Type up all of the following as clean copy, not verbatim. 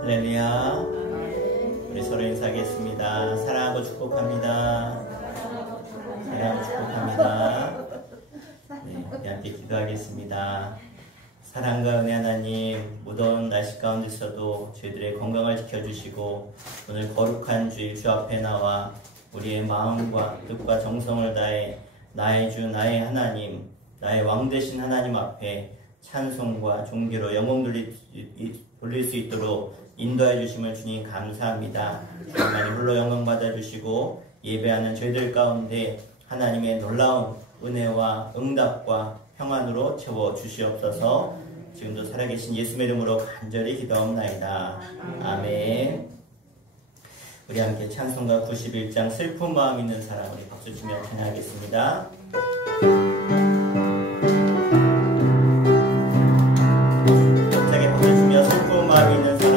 할렐루야. 우리 서로 인사하겠습니다. 사랑하고 축복합니다. 사랑하고 축복합니다. 네, 우리 함께 기도하겠습니다. 사랑과 은혜 하나님, 무더운 날씨 가운데서도 저희들의 건강을 지켜주시고 오늘 거룩한 주일 주 앞에 나와 우리의 마음과 뜻과 정성을 다해 나의 주 나의 하나님, 나의 왕 되신 하나님 앞에 찬송과 존귀로 영광 돌릴 수 있도록 인도해 주심을 주님 감사합니다. 주님만이 홀로 영광 받아주시고 예배하는 저희들 가운데 하나님의 놀라운 은혜와 응답과 평안으로 채워주시옵소서. 지금도 살아계신 예수의 이름으로 간절히 기도하옵나이다. 아멘. 우리 함께 찬송가 91장 슬픈 마음 있는 사람 우리 박수치며 찬양하겠습니다. 갑자기 박수치며 슬픈 마음 있는 사람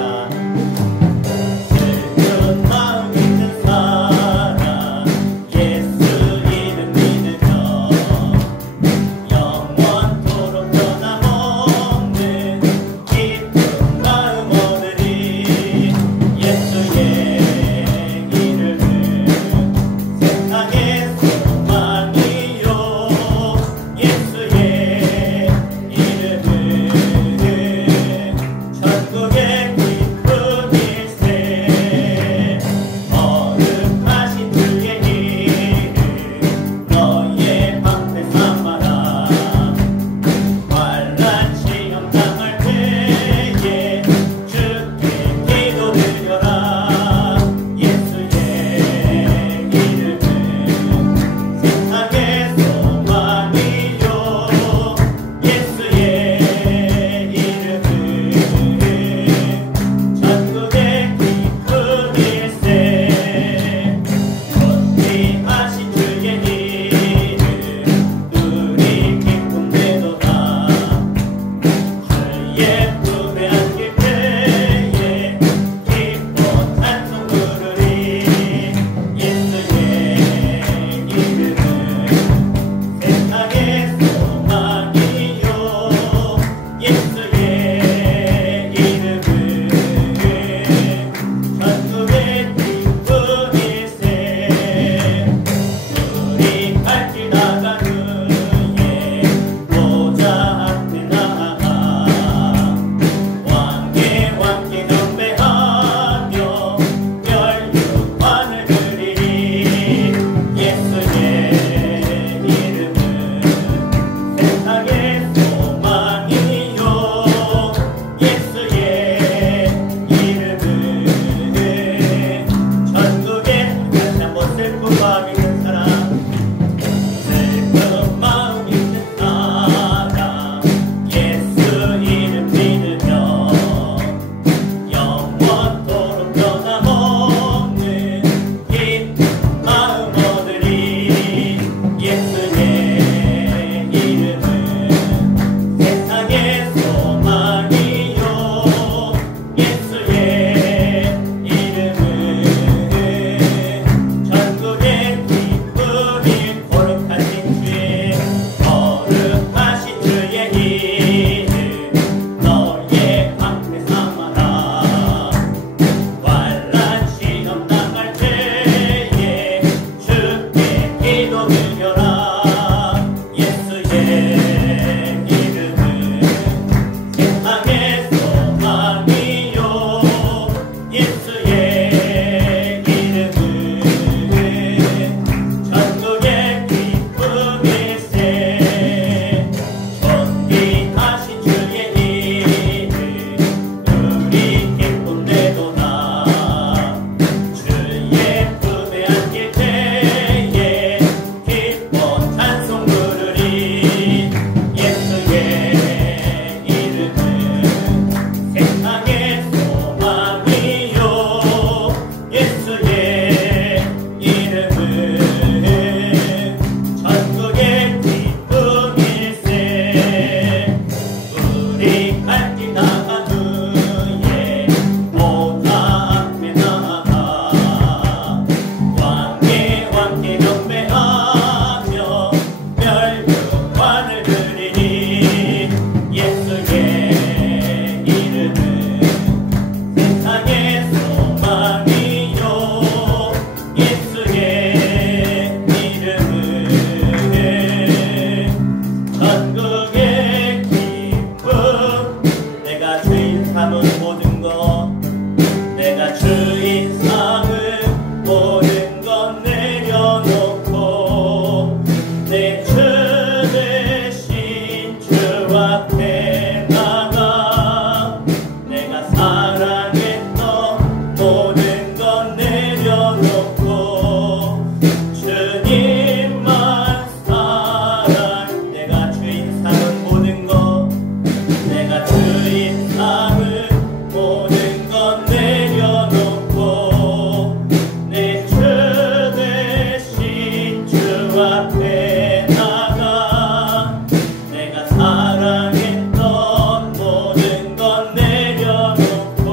앞에 나가 내가 사랑했던 모든 건 내려놓고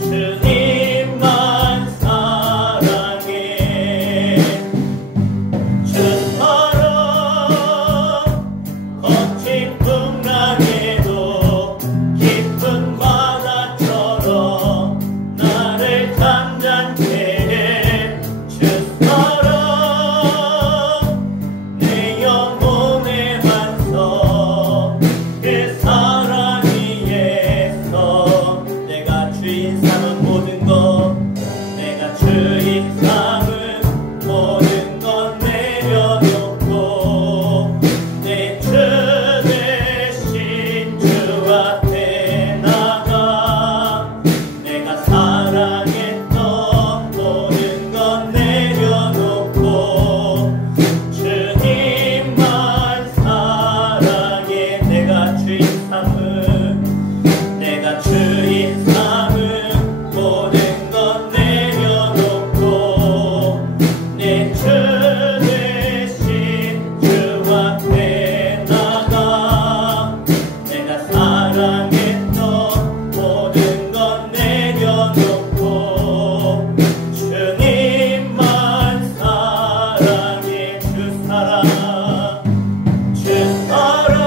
주님만 사랑해. 주처럼 거친 풍랑에도 깊은 바다처럼 나를 잠잠케 해. 주처럼 내 영혼의 반석 그 사랑 위에서 내가 주인 삼은 모든 것 내가 주인 삼은 모든 것 내려놓고 내 주 대신 주 앞에 나가 내가 사랑했던 모든 것 내려놓고 주님만 사랑해. 내가 주인 삼은 모든 것 내려놓고 내 주 대신 주 앞에 나가 내가 사랑했던 모든 것 내려놓고 주님만 사랑해. 주 사랑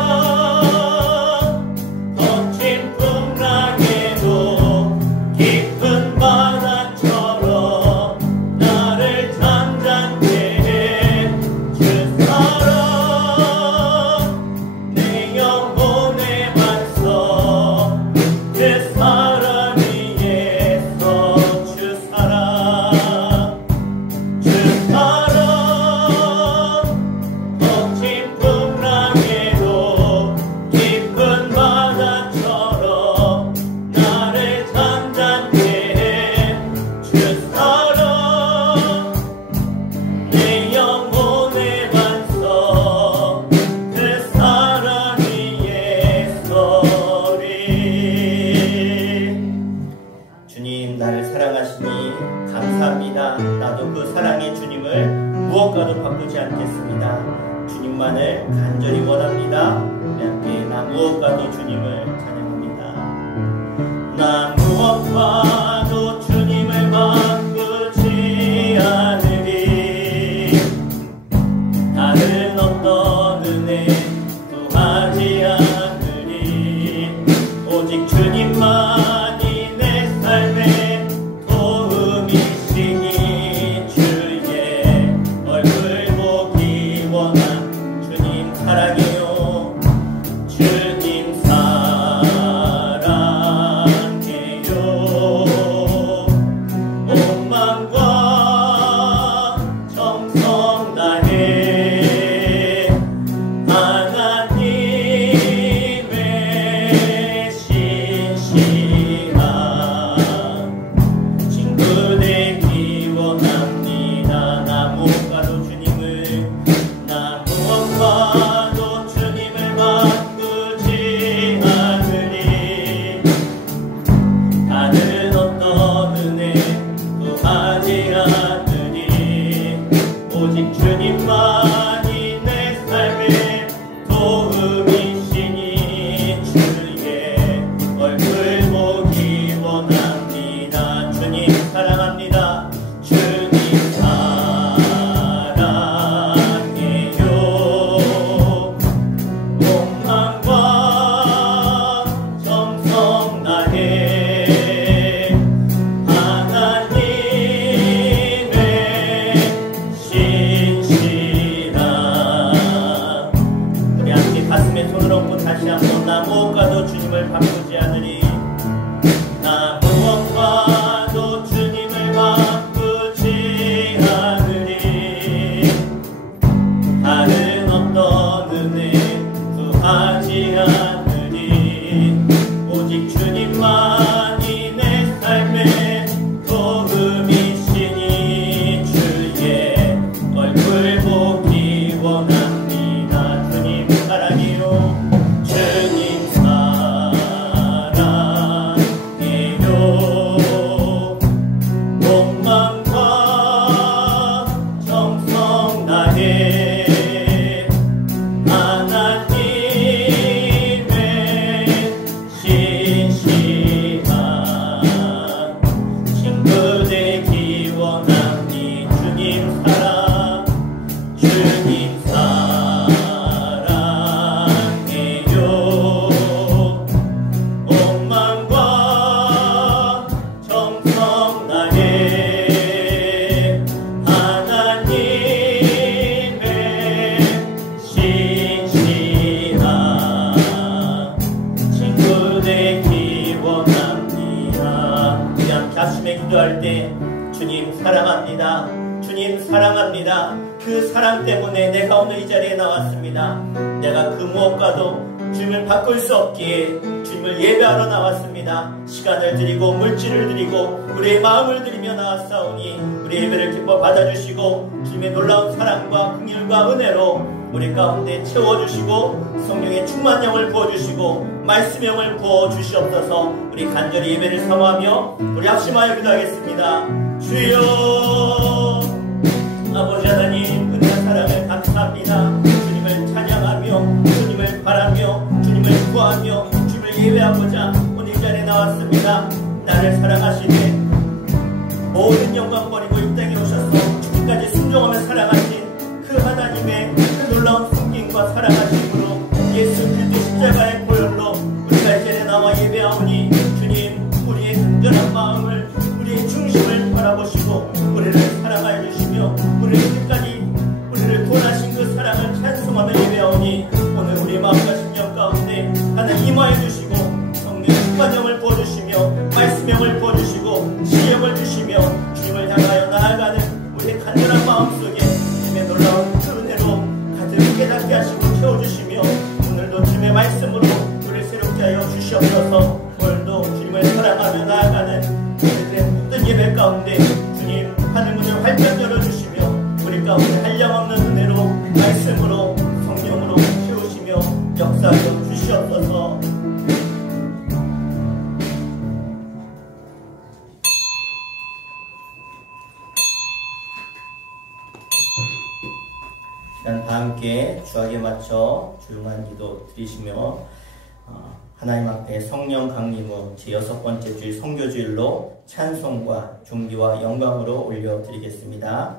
거친 풍랑에도 깊은 바다처럼 나를 잠잠케 해. 주처럼 내 영혼의 반석 그 사랑 위에서 주처럼 거친 풍랑에도 깊은 바다처럼 나를 잠잠케 해. 주처럼 내 영혼의 반석 그 사랑 위에서 주님 나를 사랑하시니 감사합니다. 나도 그 사랑의 주님을 무엇과도 바꾸지 않겠습니다. 주님만을 간절히 원합니다. 우리 함께 나 무엇과도 주님을 찬양합니다. 나 무엇과도 주님을 바꾸지 않으리. 다른 어떤 은혜 구하지 않으리. 오직 주님만이 내 삶의 도움이시니 주의 얼굴 보기 원한 주님 사랑해요. 주님 사랑해요. 온 마음과 정성 다해 하나님의 신실한 친구 되기 원합니다. 나 무엇과도 주님을 바꾸지 않으리. 다른 어떤 은혜 구하지 않으리. 오직 주님만이 내 삶의 도움이시니 주의 얼굴 보기 원합니다. 주님 사랑합니다. 주님 사랑해요. 온 마음과 정성 다해 하나님의 신실한. 우리 함께 가슴에 손을 얹고 다시 한번 나 무엇과도 주님을 바꾸지 않으니. 나 무엇과도 주님을 바꾸지 않으리. 다른 어떤 은혜 구하지 않으리. 오직 주님만이 내 삶의 도움이시니 주의 얼굴 보기 원합니다. 주님 사랑해요. 주님 사랑해요. 온 마음과 정성 다해 사랑합니다. 그 사랑 때문에 내가 오늘 이 자리에 나왔습니다. 내가 그 무엇과도 주님을 바꿀 수 없기에 주님을 예배하러 나왔습니다. 시간을 드리고 물질을 드리고 우리의 마음을 드리며 나왔사오니 우리 예배를 기뻐 받아주시고 주님의 놀라운 사랑과 긍휼과 은혜로 우리 가운데 채워주시고 성령의 충만령을 부어주시고 말씀형을 부어주시옵소서. 우리 간절히 예배를 사모하며 우리 합심하여 기도하겠습니다. 주여 아버지 하나님 은혜와 사랑을 감사합니다. 주님을 찬양하며 주님을 바라며 주님을 구하며 주님을 예배하고자 오늘 이 자리에 나왔습니다. 나를 사랑하시되 모든 영광 버리고 이 땅에 오셔서 죽기까지 순종하며 사랑하신 그 하나님의 그 놀라운 성김과 사랑하심으로 예수 그리스도 십자가의 보혈로 우리가 이 자리에 나와 예배하오니 주님 우리의 간절한 마음을 우리의 중심을 바라보시고 우리를 사랑하여 주시며 우리를 끝까지 우리를 구원하신 그 사랑을 찬송하며 예배하오니 오늘 우리 마음과 심령 가운데 하나님 임하여 주시고 성령 충만형을 부어주시며 말씀형을 부어주시고 시력을 주시며 주님을 향하여 나아가는 우리의 간절한 마음속에 주님의 놀라운 은혜로 가득 깨닫게 하시고 채워주시며 오늘도 주님의 말씀으로 우리를 새롭게 하여 주시옵소서. 오늘도 주님을 사랑하며 나아가는 우리들의 모든 예배 가운데 주님 하늘문을 활짝 열어주시며 우리 가운데 한량없는 은혜로 말씀으로 성령으로 채우시며 역사하여 주시옵소서. 다 함께 주악에 맞춰 조용한 기도 드리시며 하나님 앞에 성령 강림은 제6번째 주일 성교주일로 찬송과 존귀와 영광으로 올려드리겠습니다.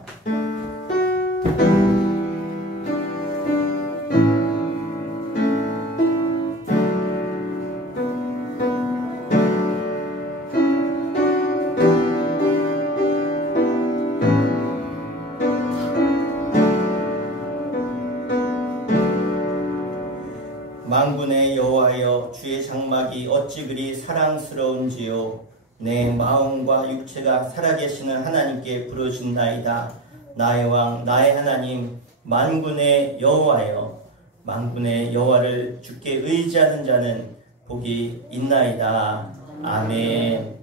만군의 여호와여 주의 장막이 어찌 그리 사랑스러운지요. 내 마음과 육체가 살아계시는 하나님께 부르짖나이다. 나의 왕 나의 하나님 만군의 여호와여 만군의 여호와를 주께 의지하는 자는 복이 있나이다. 아멘.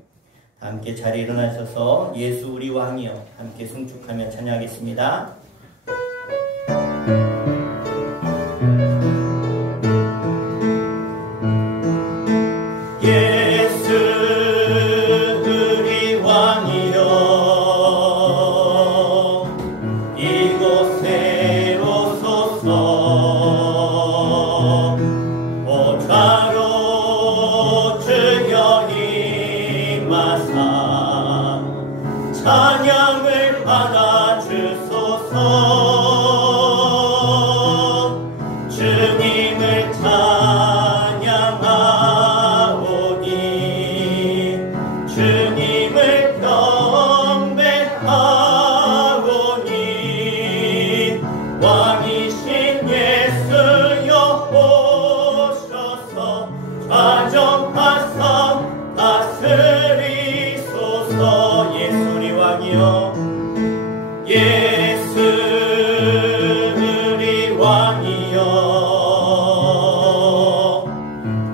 함께 자리에 일어나셔서 예수 우리 왕이여 함께 승축하며 찬양하겠습니다. 찬양을 받아 주소서. 주님을 찬양하오니 주님을 경배하오니 왕이신 예수여 오셔서 좌정하사 다스리소서. 예수 우리 왕이여 예수 우리 왕이여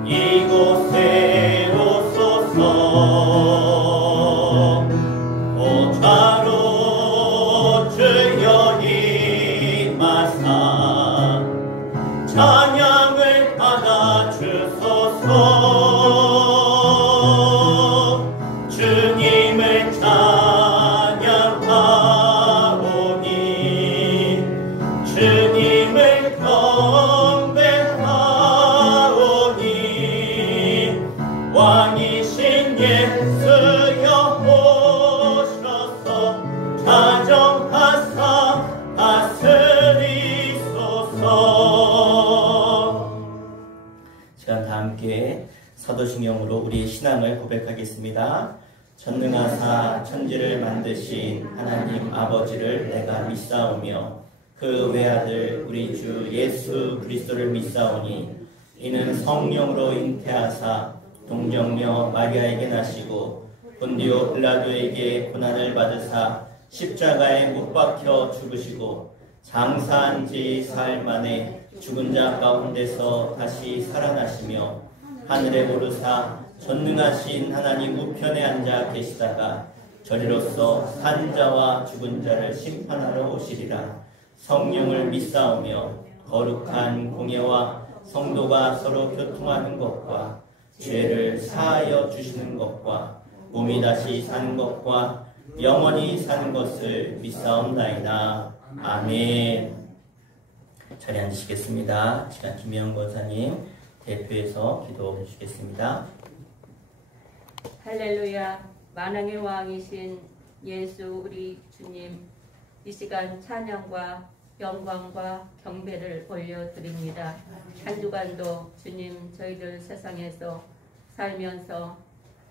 이곳에 오소서. 보좌로 주여 임하사 찬양을 받아 주소서. 주님을 찬양하오니 사도신경으로 우리의 신앙을 고백하겠습니다. 전능하사 천지를 만드신 하나님 아버지를 내가 믿사오며 그 외아들 우리 주 예수 그리스도를 믿사오니 이는 성령으로 잉태하사 동정녀 마리아에게 나시고 본디오 빌라도에게 고난을 받으사 십자가에 못 박혀 죽으시고 장사한 지 사흘 만에 죽은 자 가운데서 다시 살아나시며 하늘에 오르사 전능하신 하나님 우편에 앉아 계시다가 저리로서 산 자와 죽은 자를 심판하러 오시리라. 성령을 믿사오며 거룩한 공예와 성도가 서로 교통하는 것과 죄를 사하여 주시는 것과 몸이 다시 사는 것과 영원히 사는 것을 믿사옵나이다. 아멘. 자리에 앉으시겠습니다. 시간 김영 권사님 대표해서 기도해 주시겠습니다. 할렐루야. 만왕의 왕이신 예수 우리 주님, 이 시간 찬양과 영광과 경배를 올려드립니다. 한 주간도 주님 저희들 세상에서 살면서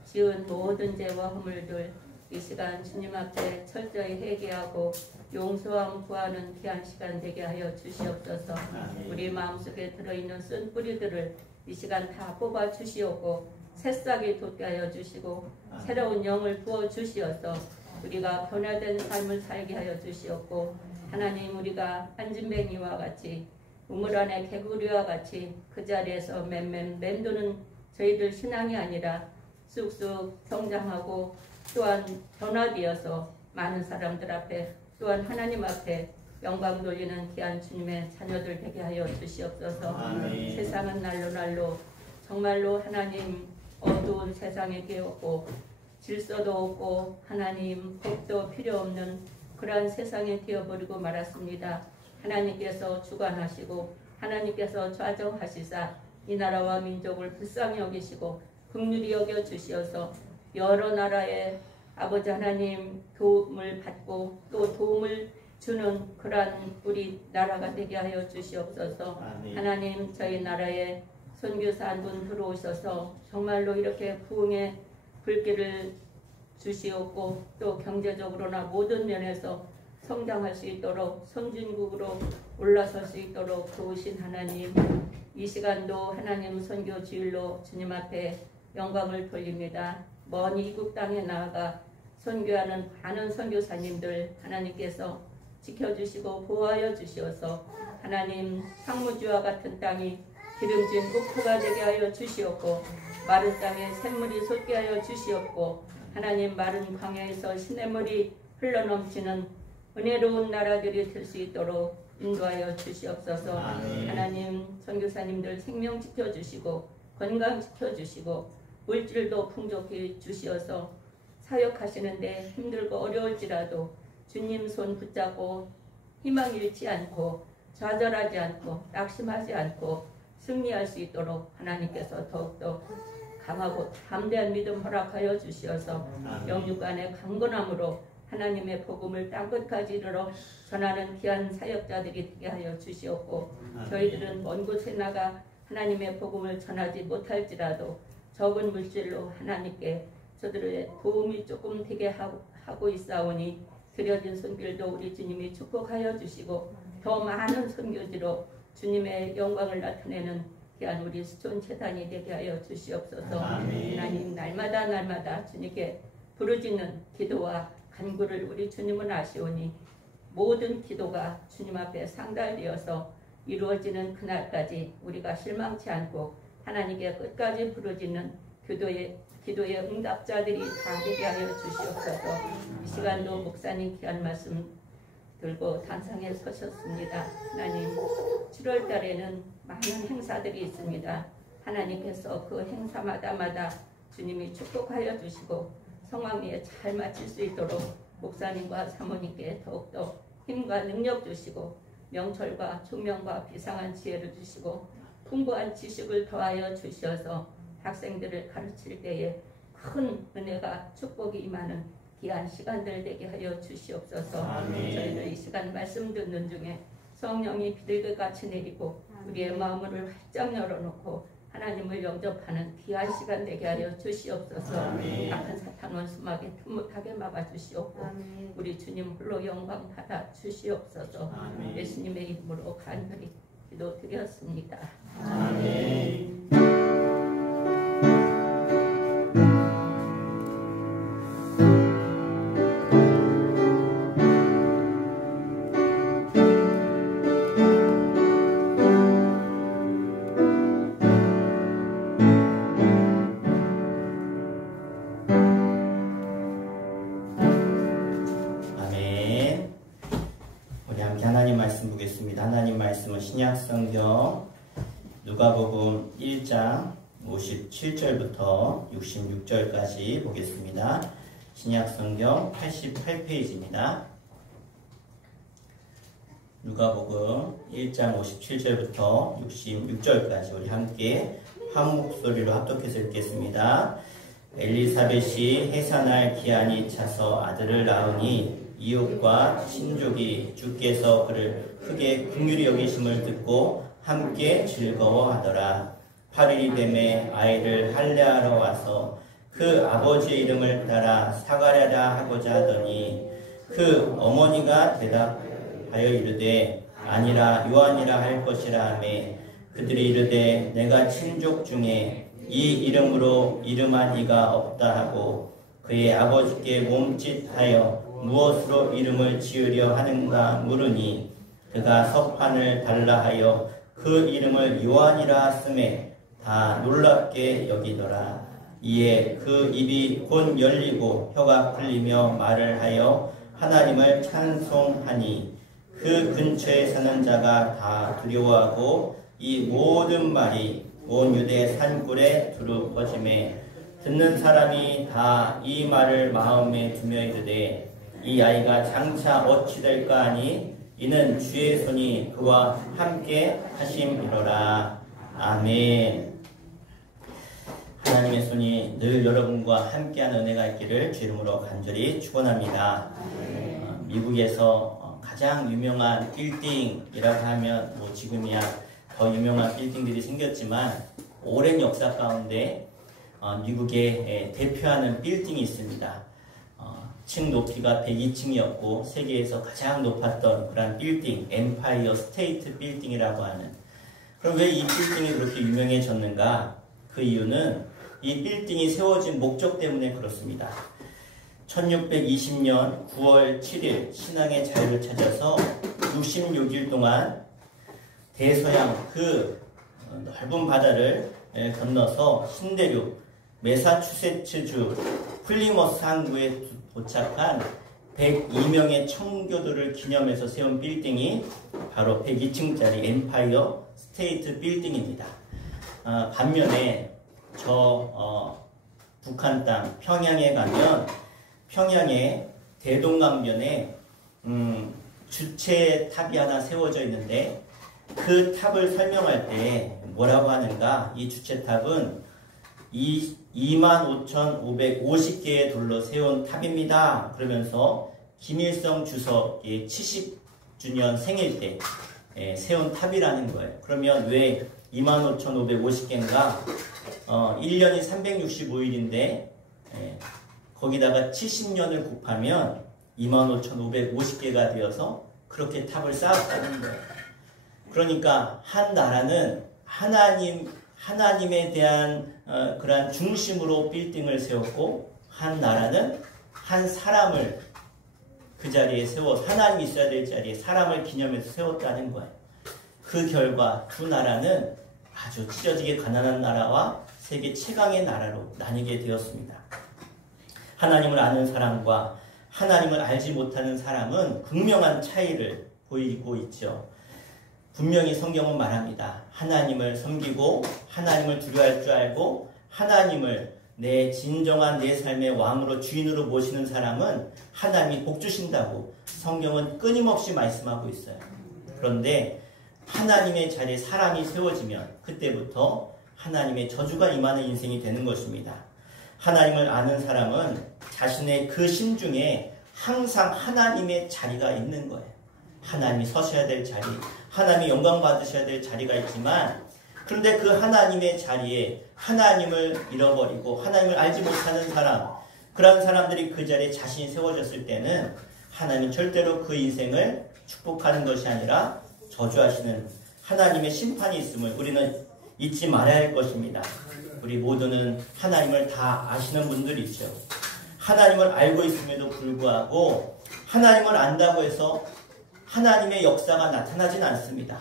지은 모든 죄와 허물들 이 시간 주님 앞에 철저히 회개하고 용서함 구하는 귀한 시간 되게 하여 주시옵소서. 우리 마음속에 들어있는 쓴 뿌리들을 이 시간 다 뽑아 주시옵고 새싹이 돋게 하여 주시고 새로운 영을 부어 주시어서 우리가 변화된 삶을 살게 하여 주시옵고 하나님 우리가 안진뱅이와 같이 우물 안에 개구리와 같이 그 자리에서 맴도는 저희들 신앙이 아니라 쑥쑥 성장하고 또한 변화되어서 많은 사람들 앞에 또한 하나님 앞에 영광 돌리는 귀한 주님의 자녀들 되게 하여 주시옵소서. 아멘. 세상은 날로 정말로 하나님 어두운 세상에 깨었고 질서도 없고 하나님 복도 필요 없는 그러한 세상에 되어버리고 말았습니다. 하나님께서 주관하시고 하나님께서 좌정하시사 이 나라와 민족을 불쌍히 여기시고 긍휼히 여겨 주시어서 여러 나라의 아버지 하나님 도움을 받고 또 도움을 주는 그러한 우리 나라가 되게 하여 주시옵소서. 아멘. 하나님 저희 나라에 선교사 한 분 들어오셔서 정말로 이렇게 부흥의 불길을 주시옵고 또 경제적으로나 모든 면에서 성장할 수 있도록 선진국으로 올라설 수 있도록 도우신 하나님, 이 시간도 하나님 선교 주일로 주님 앞에 영광을 돌립니다. 먼 이국 땅에 나아가 선교하는 많은 선교사님들 하나님께서 지켜주시고 보호하여 주시어서 하나님 상무지와 같은 땅이 기름진 옥토가 되게 하여 주시옵고 마른 땅에 샘물이 솟게 하여 주시옵고 하나님 마른 광야에서 시냇물이 흘러넘치는 은혜로운 나라들이 될 수 있도록 인도하여 주시옵소서. 아멘. 하나님 선교사님들 생명 지켜주시고 건강 지켜주시고 물질도 풍족히 주시어서 사역하시는데 힘들고 어려울지라도 주님 손 붙잡고 희망 잃지 않고 좌절하지 않고 낙심하지 않고 승리할 수 있도록 하나님께서 더욱더 강하고 담대한 믿음 허락하여 주시어서 영육간의 강건함으로 하나님의 복음을 땅끝까지 이르러 전하는 귀한 사역자들이 되게 하여 주시옵고 저희들은 먼 곳에 나가 하나님의 복음을 전하지 못할지라도 적은 물질로 하나님께 저들의 도움이 조금 되게 하고 있사오니 드려진 손길도 우리 주님이 축복하여 주시고 더 많은 선교지로 주님의 영광을 나타내는 귀한 우리 수촌재단이 되게 하여 주시옵소서. 아멘. 하나님 날마다 주님께 부르짖는 기도와 간구를 우리 주님은 아시오니 모든 기도가 주님 앞에 상달되어서 이루어지는 그날까지 우리가 실망치 않고 하나님께 끝까지 부르짖는 기도의 응답자들이 다 되게 하여 주시옵소서. 이 시간도 목사님 귀한 말씀 들고 단상에 서셨습니다. 하나님 7월 달에는 많은 행사들이 있습니다. 하나님께서 그 행사마다 주님이 축복하여 주시고 성황리에 잘 마칠 수 있도록 목사님과 사모님께 더욱더 힘과 능력 주시고 명철과 총명과 비상한 지혜를 주시고 풍부한 지식을 더하여 주셔서 학생들을 가르칠 때에 큰 은혜가 축복이 임하는 귀한 시간들 되게 하여 주시옵소서. 아멘. 저희들 이 시간 말씀 듣는 중에 성령이 비둘기같이 내리고 우리의 마음을 활짝 열어놓고 하나님을 영접하는 귀한 시간 되게 하려 주시옵소서. 악한 사탄 원수막에 틈 못하게 막아주시옵고 우리 주님 홀로 영광 받아 주시옵소서. 예수님의 이름으로 간절히 기도드렸습니다. 아멘. 하나님 말씀 보겠습니다. 하나님 말씀은 신약성경 누가복음 1장 57절부터 66절까지 보겠습니다. 신약성경 88페이지입니다. 누가복음 1장 57절부터 66절까지 우리 함께 한 목소리로 합독해서 읽겠습니다. 엘리사벳이 해산할 기한이 차서 아들을 낳으니 이웃과 친족이 주께서 그를 크게 긍휼히 여기심을 듣고 함께 즐거워하더라. 8일이 되매 아이를 할례하러 와서 그 아버지의 이름을 따라 사가랴라 하고자 하더니 그 어머니가 대답하여 이르되 아니라 요한이라 할 것이라 하매 그들이 이르되 내가 친족 중에 이 이름으로 이름한 이가 없다 하고 그의 아버지께 몸짓하여 무엇으로 이름을 지으려 하는가 물으니 그가 서판을 달라 하여 그 이름을 요한이라 쓰매 다 놀랍게 여기더라. 이에 그 입이 곧 열리고 혀가 풀리며 말을 하여 하나님을 찬송하니 그 근처에 사는 자가 다 두려워하고 이 모든 말이 온 유대 산골에 두루 퍼지매 듣는 사람이 다 이 말을 마음에 두며 이르되 이 아이가 장차 어찌 될까 하니 이는 주의 손이 그와 함께 하심이로라. 아멘. 하나님의 손이 늘 여러분과 함께하는 은혜가 있기를 주 이름으로 간절히 축원합니다. 미국에서 가장 유명한 빌딩이라고 하면 뭐 지금이야 더 유명한 빌딩들이 생겼지만 오랜 역사 가운데 미국의 대표하는 빌딩이 있습니다. 층 높이가 102층이었고 세계에서 가장 높았던 그런 빌딩, 엠파이어 스테이트 빌딩이라고 하는. 그럼 왜 이 빌딩이 그렇게 유명해졌는가? 그 이유는 이 빌딩이 세워진 목적 때문에 그렇습니다. 1620년 9월 7일 신앙의 자유를 찾아서 66일 동안 대서양 그 넓은 바다를 건너서 신대륙 매사추세츠주 플리머스 항구에 도착한 102명의 청교도를 기념해서 세운 빌딩이 바로 102층짜리 엠파이어 스테이트 빌딩입니다. 반면에 북한 땅 평양에 가면 평양의 대동강변에 주체 탑이 하나 세워져 있는데 그 탑을 설명할 때 뭐라고 하는가? 이 주체탑은 25,550개의 돌로 세운 탑입니다. 그러면서 김일성 주석의 70주년 생일 때 세운 탑이라는 거예요. 그러면 왜 25,550개인가? 1년이 365일인데 거기다가 70년을 곱하면 25,550개가 되어서 그렇게 탑을 쌓았다는 거예요. 그러니까 한 나라는 하나님에 대한 그러한 중심으로 빌딩을 세웠고 한 나라는 한 사람을 그 자리에 하나님이 있어야 될 자리에 사람을 기념해서 세웠다는 거예요. 그 결과 두 나라는 아주 찢어지게 가난한 나라와 세계 최강의 나라로 나뉘게 되었습니다. 하나님을 아는 사람과 하나님을 알지 못하는 사람은 극명한 차이를 보이고 있죠. 분명히 성경은 말합니다. 하나님을 섬기고 하나님을 두려워할 줄 알고 하나님을 내 진정한 내 삶의 왕으로 주인으로 모시는 사람은 하나님이 복 주신다고 성경은 끊임없이 말씀하고 있어요. 그런데 하나님의 자리에 사람이 세워지면 그때부터 하나님의 저주가 임하는 인생이 되는 것입니다. 하나님을 아는 사람은 자신의 그 심중에 항상 하나님의 자리가 있는 거예요. 하나님이 서셔야 될 자리, 하나님이 영광 받으셔야 될 자리가 있지만 그런데 그 하나님의 자리에 하나님을 잃어버리고 하나님을 알지 못하는 사람, 그런 사람들이 그 자리에 자신이 세워졌을 때는 하나님은 절대로 그 인생을 축복하는 것이 아니라 저주하시는 하나님의 심판이 있음을 우리는 잊지 말아야 할 것입니다. 우리 모두는 하나님을 다 아시는 분들이죠. 하나님을 알고 있음에도 불구하고 하나님을 안다고 해서 하나님의 역사가 나타나진 않습니다.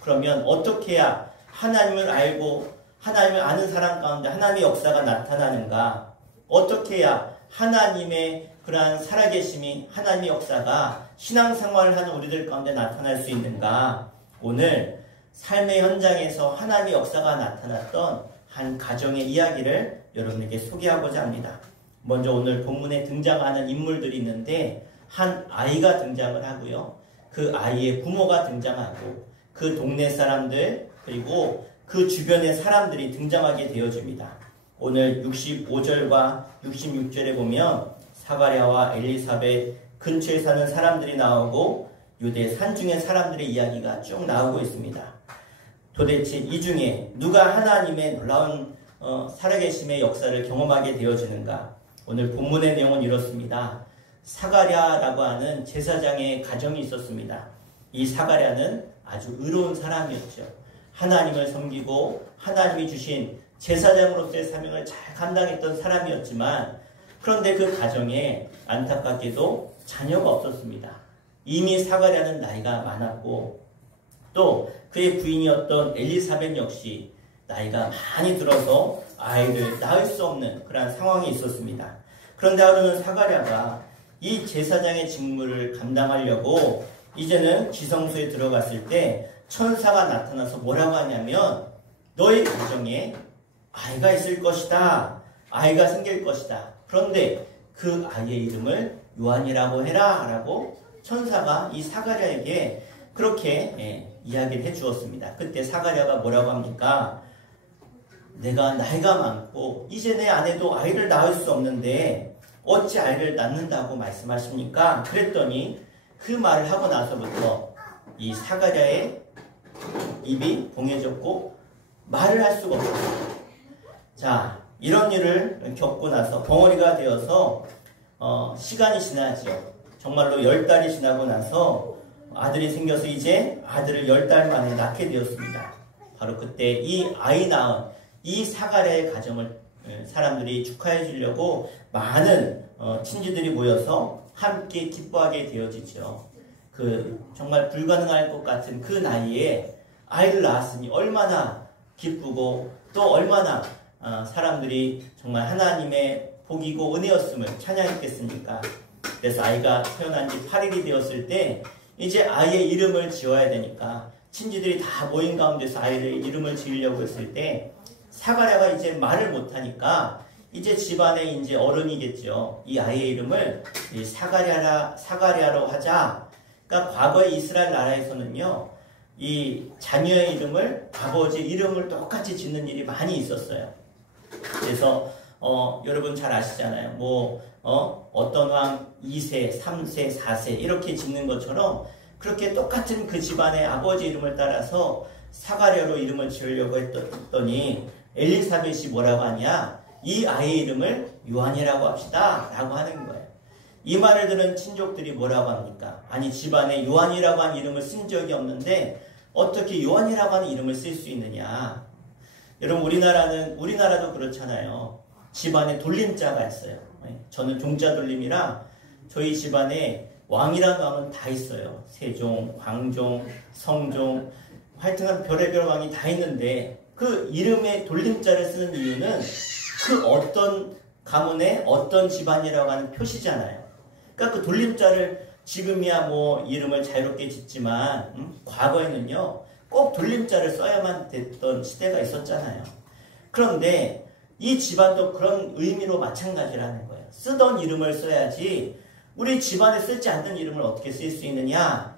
그러면 어떻게 해야 하나님을 알고 하나님을 아는 사람 가운데 하나님의 역사가 나타나는가? 어떻게 해야 하나님의 그러한 살아계심이 하나님의 역사가 신앙생활을 하는 우리들 가운데 나타날 수 있는가? 오늘 삶의 현장에서 하나님의 역사가 나타났던 한 가정의 이야기를 여러분에게 소개하고자 합니다. 먼저 오늘 본문에 등장하는 인물들이 있는데 한 아이가 등장을 하고요. 그 아이의 부모가 등장하고 그 동네 사람들 그리고 그 주변의 사람들이 등장하게 되어집니다. 오늘 65절과 66절에 보면 사가랴와 엘리사벳 근처에 사는 사람들이 나오고 유대 산중의 사람들의 이야기가 쭉 나오고 있습니다. 도대체 이 중에 누가 하나님의 놀라운 살아계심의 역사를 경험하게 되어지는가? 오늘 본문의 내용은 이렇습니다. 사가랴라고 하는 제사장의 가정이 있었습니다. 이 사가랴는 아주 의로운 사람이었죠. 하나님을 섬기고 하나님이 주신 제사장으로서의 사명을 잘 감당했던 사람이었지만 그런데 그 가정에 안타깝게도 자녀가 없었습니다. 이미 사가랴는 나이가 많았고 또 그의 부인이었던 엘리사벳 역시 나이가 많이 들어서 아이를 낳을 수 없는 그런 상황이 있었습니다. 그런데 하루는 사가랴가 이 제사장의 직무를 감당하려고 이제는 지성소에 들어갔을 때 천사가 나타나서 뭐라고 하냐면 너희 가정에 아이가 있을 것이다. 아이가 생길 것이다. 그런데 그 아이의 이름을 요한이라고 해라 라고 천사가 이 사가랴에게 그렇게 이야기를 해 주었습니다. 그때 사가랴가 뭐라고 합니까? 내가 나이가 많고 이제 내 아내도 아이를 낳을 수 없는데 어찌 아이를 낳는다고 말씀하십니까? 그랬더니 그 말을 하고 나서부터 이 사가랴의 입이 봉해졌고 말을 할 수가 없었어요. 자, 이런 일을 겪고 나서 벙어리가 되어서 시간이 지나죠. 정말로 10달이 지나고 나서 아들이 생겨서 이제 아들을 10달 만에 낳게 되었습니다. 바로 그때 이 아이 낳은 이 사가랴의 가정을 사람들이 축하해 주려고 많은 친지들이 모여서 함께 기뻐하게 되어지죠. 정말 불가능할 것 같은 그 나이에 아이를 낳았으니 얼마나 기쁘고 또 얼마나 사람들이 정말 하나님의 복이고 은혜였음을 찬양했겠습니까? 그래서 아이가 태어난 지 8일이 되었을 때 이제 아이의 이름을 지어야 되니까 친지들이 다 모인 가운데서 아이의 이름을 지으려고 했을 때 사가랴가 이제 말을 못하니까 이제 집안에 이제 어른이겠죠. 이 아이의 이름을 사가랴로 하자. 그러니까 과거의 이스라엘 나라에서는요, 이 자녀의 이름을 아버지 이름을 똑같이 짓는 일이 많이 있었어요. 그래서 여러분 잘 아시잖아요. 어떤 왕 2세, 3세, 4세 이렇게 짓는 것처럼 그렇게 똑같은 그 집안의 아버지 이름을 따라서 사가랴로 이름을 지으려고 했더니 엘리사벳이 뭐라고 하냐? 이 아이의 이름을 요한이라고 합시다 라고 하는 거예요. 이 말을 들은 친족들이 뭐라고 합니까? 아니 집안에 요한이라고 하는 이름을 쓴 적이 없는데 어떻게 요한이라고 하는 이름을 쓸 수 있느냐? 여러분 우리나라도 그렇잖아요. 집안에 돌림자가 있어요. 저는 종자돌림이라 저희 집안에 왕이라는 왕은 다 있어요. 세종, 광종, 성종 하여튼간 별의별 왕이 다 있는데 그 이름에 돌림자를 쓰는 이유는 그 어떤 가문의 어떤 집안이라고 하는 표시잖아요. 그러니까 그 돌림자를 지금이야 이름을 자유롭게 짓지만 과거에는요 꼭 돌림자를 써야만 됐던 시대가 있었잖아요. 그런데 이 집안도 그런 의미로 마찬가지라는 거예요. 쓰던 이름을 써야지 우리 집안에 쓰지 않는 이름을 어떻게 쓸 수 있느냐.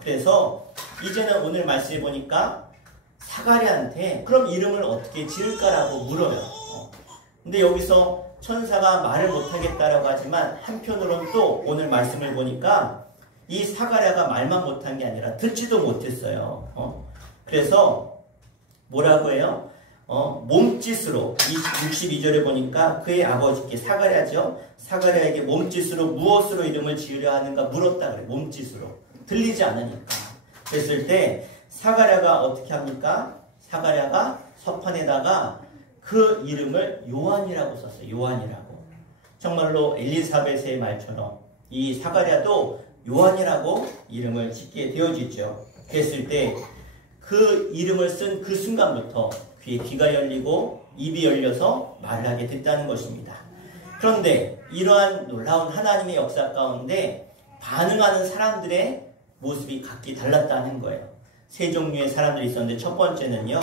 그래서 이제는 오늘 말씀해 보니까 사가랴한테 그럼 이름을 어떻게 지을까라고 물어요. 근데 여기서 천사가 말을 못하겠다라고 하지만 한편으로는 또 오늘 말씀을 보니까 이 사가랴가 말만 못한 게 아니라 듣지도 못했어요. 그래서 뭐라고 해요? 몸짓으로 62절에 보니까 그의 아버지께 사가랴죠. 사가랴에게 몸짓으로 무엇으로 이름을 지으려 하는가 물었다 그래. 몸짓으로. 들리지 않으니까. 그랬을 때 사가랴가 어떻게 합니까? 사가랴가 서판에다가 그 이름을 요한이라고 썼어요. 요한이라고. 정말로 엘리사벳의 말처럼 이 사가랴도 요한이라고 이름을 짓게 되어지죠. 그랬을 때 그 이름을 쓴 그 순간부터 귀에 귀가 열리고 입이 열려서 말을 하게 됐다는 것입니다. 그런데 이러한 놀라운 하나님의 역사 가운데 반응하는 사람들의 모습이 각기 달랐다는 거예요. 세 종류의 사람들이 있었는데 첫 번째는요.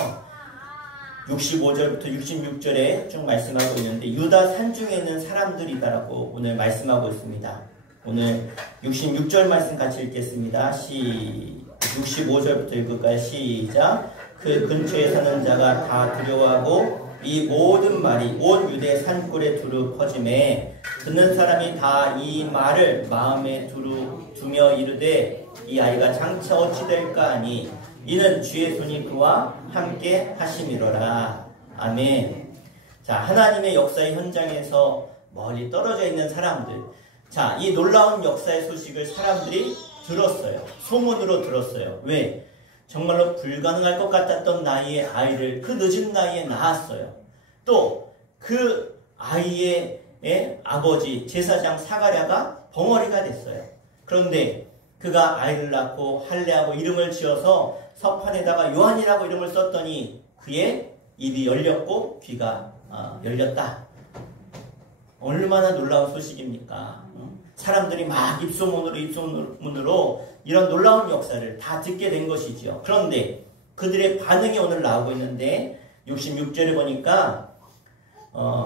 65절부터 66절에 쭉 말씀하고 있는데 유다 산중에 있는 사람들이다라고 오늘 말씀하고 있습니다. 오늘 66절 말씀 같이 읽겠습니다. 65절부터 읽을까요? 시작. 그 근처에 사는 자가 다 두려워하고 이 모든 말이 온 유대 산골에 두루 퍼짐에 듣는 사람이 다 이 말을 마음에 두며 이르되 이 아이가 장차 어찌 될까 하니 이는 주의 손이 그와 함께 하심이로라. 아멘. 자, 하나님의 역사의 현장에서 멀리 떨어져 있는 사람들. 자, 이 놀라운 역사의 소식을 사람들이 들었어요. 소문으로 들었어요. 왜? 정말로 불가능할 것 같았던 나이의 아이를 그 늦은 나이에 낳았어요. 또 그 아이의 아버지 제사장 사가랴가 벙어리가 됐어요. 그런데 그가 아이를 낳고 할례하고 이름을 지어서 서판에다가 요한이라고 이름을 썼더니 그의 입이 열렸고 귀가 열렸다. 얼마나 놀라운 소식입니까? 사람들이 막 입소문으로 이런 놀라운 역사를 다 듣게 된 것이지요. 그런데 그들의 반응이 오늘 나오고 있는데 66절에 보니까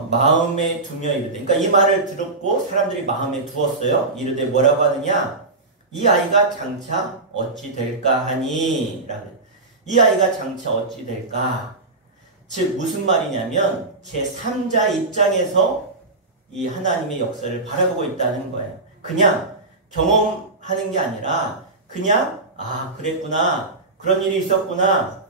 마음에 두며 이르되, 그러니까 이 말을 들었고 사람들이 마음에 두었어요. 이르되 뭐라고 하느냐? 이 아이가 장차 어찌 될까 하니 라고. 이 아이가 장차 어찌 될까? 즉 무슨 말이냐면 제3자 입장에서 이 하나님의 역사를 바라보고 있다는 거예요. 그냥 경험하는 게 아니라 그냥 그랬구나, 그런 일이 있었구나,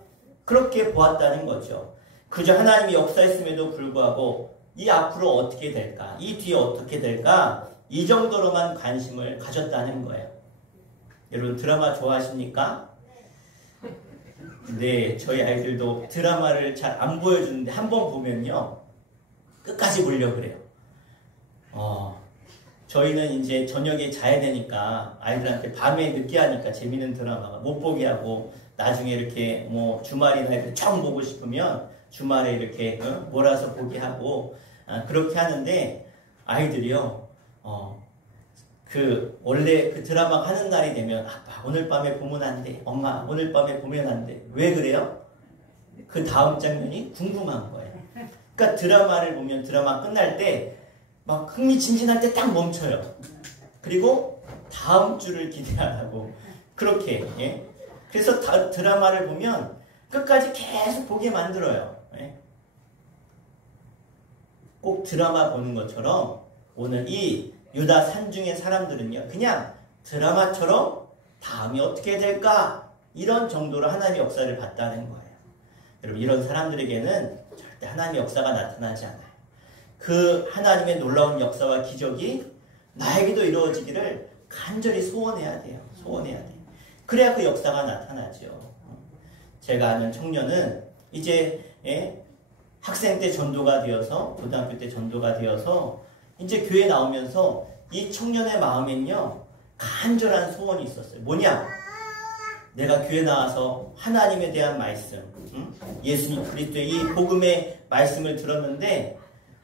그렇게 보았다는 거죠. 그저 하나님이 역사했음에도 불구하고 이 앞으로 어떻게 될까, 이 뒤에 어떻게 될까, 이 정도로만 관심을 가졌다는 거예요. 여러분 드라마 좋아하십니까? 네, 저희 아이들도 드라마를 잘 안 보여주는데 한번 보면요 끝까지 보려고 그래요. 저희는 이제 저녁에 자야 되니까 아이들한테 밤에 늦게 하니까 재밌는 드라마가 못 보게 하고, 나중에 이렇게 뭐 주말이나 이렇게 쫙 보고 싶으면 주말에 이렇게 몰아서 보게 하고 그렇게 하는데, 아이들이요 원래 그 드라마 하는 날이 되면 아빠 오늘 밤에 보면 안 돼, 엄마 오늘 밤에 보면 안 돼. 왜 그래요? 그 다음 장면이 궁금한 거예요. 그러니까 드라마를 보면 드라마 끝날 때 막 흥미진진할 때 딱 멈춰요. 그리고 다음 주를 기대 안 하고 그렇게. 그래서 드라마를 보면 끝까지 계속 보게 만들어요. 꼭 드라마 보는 것처럼 오늘 이 유다 산중의 사람들은요 그냥 드라마처럼 다음이 어떻게 될까 이런 정도로 하나님의 역사를 봤다는 거예요. 여러분 이런 사람들에게는 절대 하나님의 역사가 나타나지 않아요. 그 하나님의 놀라운 역사와 기적이 나에게도 이루어지기를 간절히 소원해야 돼요. 소원해야 돼요. 그래야 그 역사가 나타나죠. 제가 아는 청년은 이제 학생 때 전도가 되어서 고등학교 때 전도가 되어서 이제 교회 나오면서 이 청년의 마음엔요 간절한 소원이 있었어요. 뭐냐? 내가 교회 나와서 하나님에 대한 말씀, 예수님 그리스도의 이 복음의 말씀을 들었는데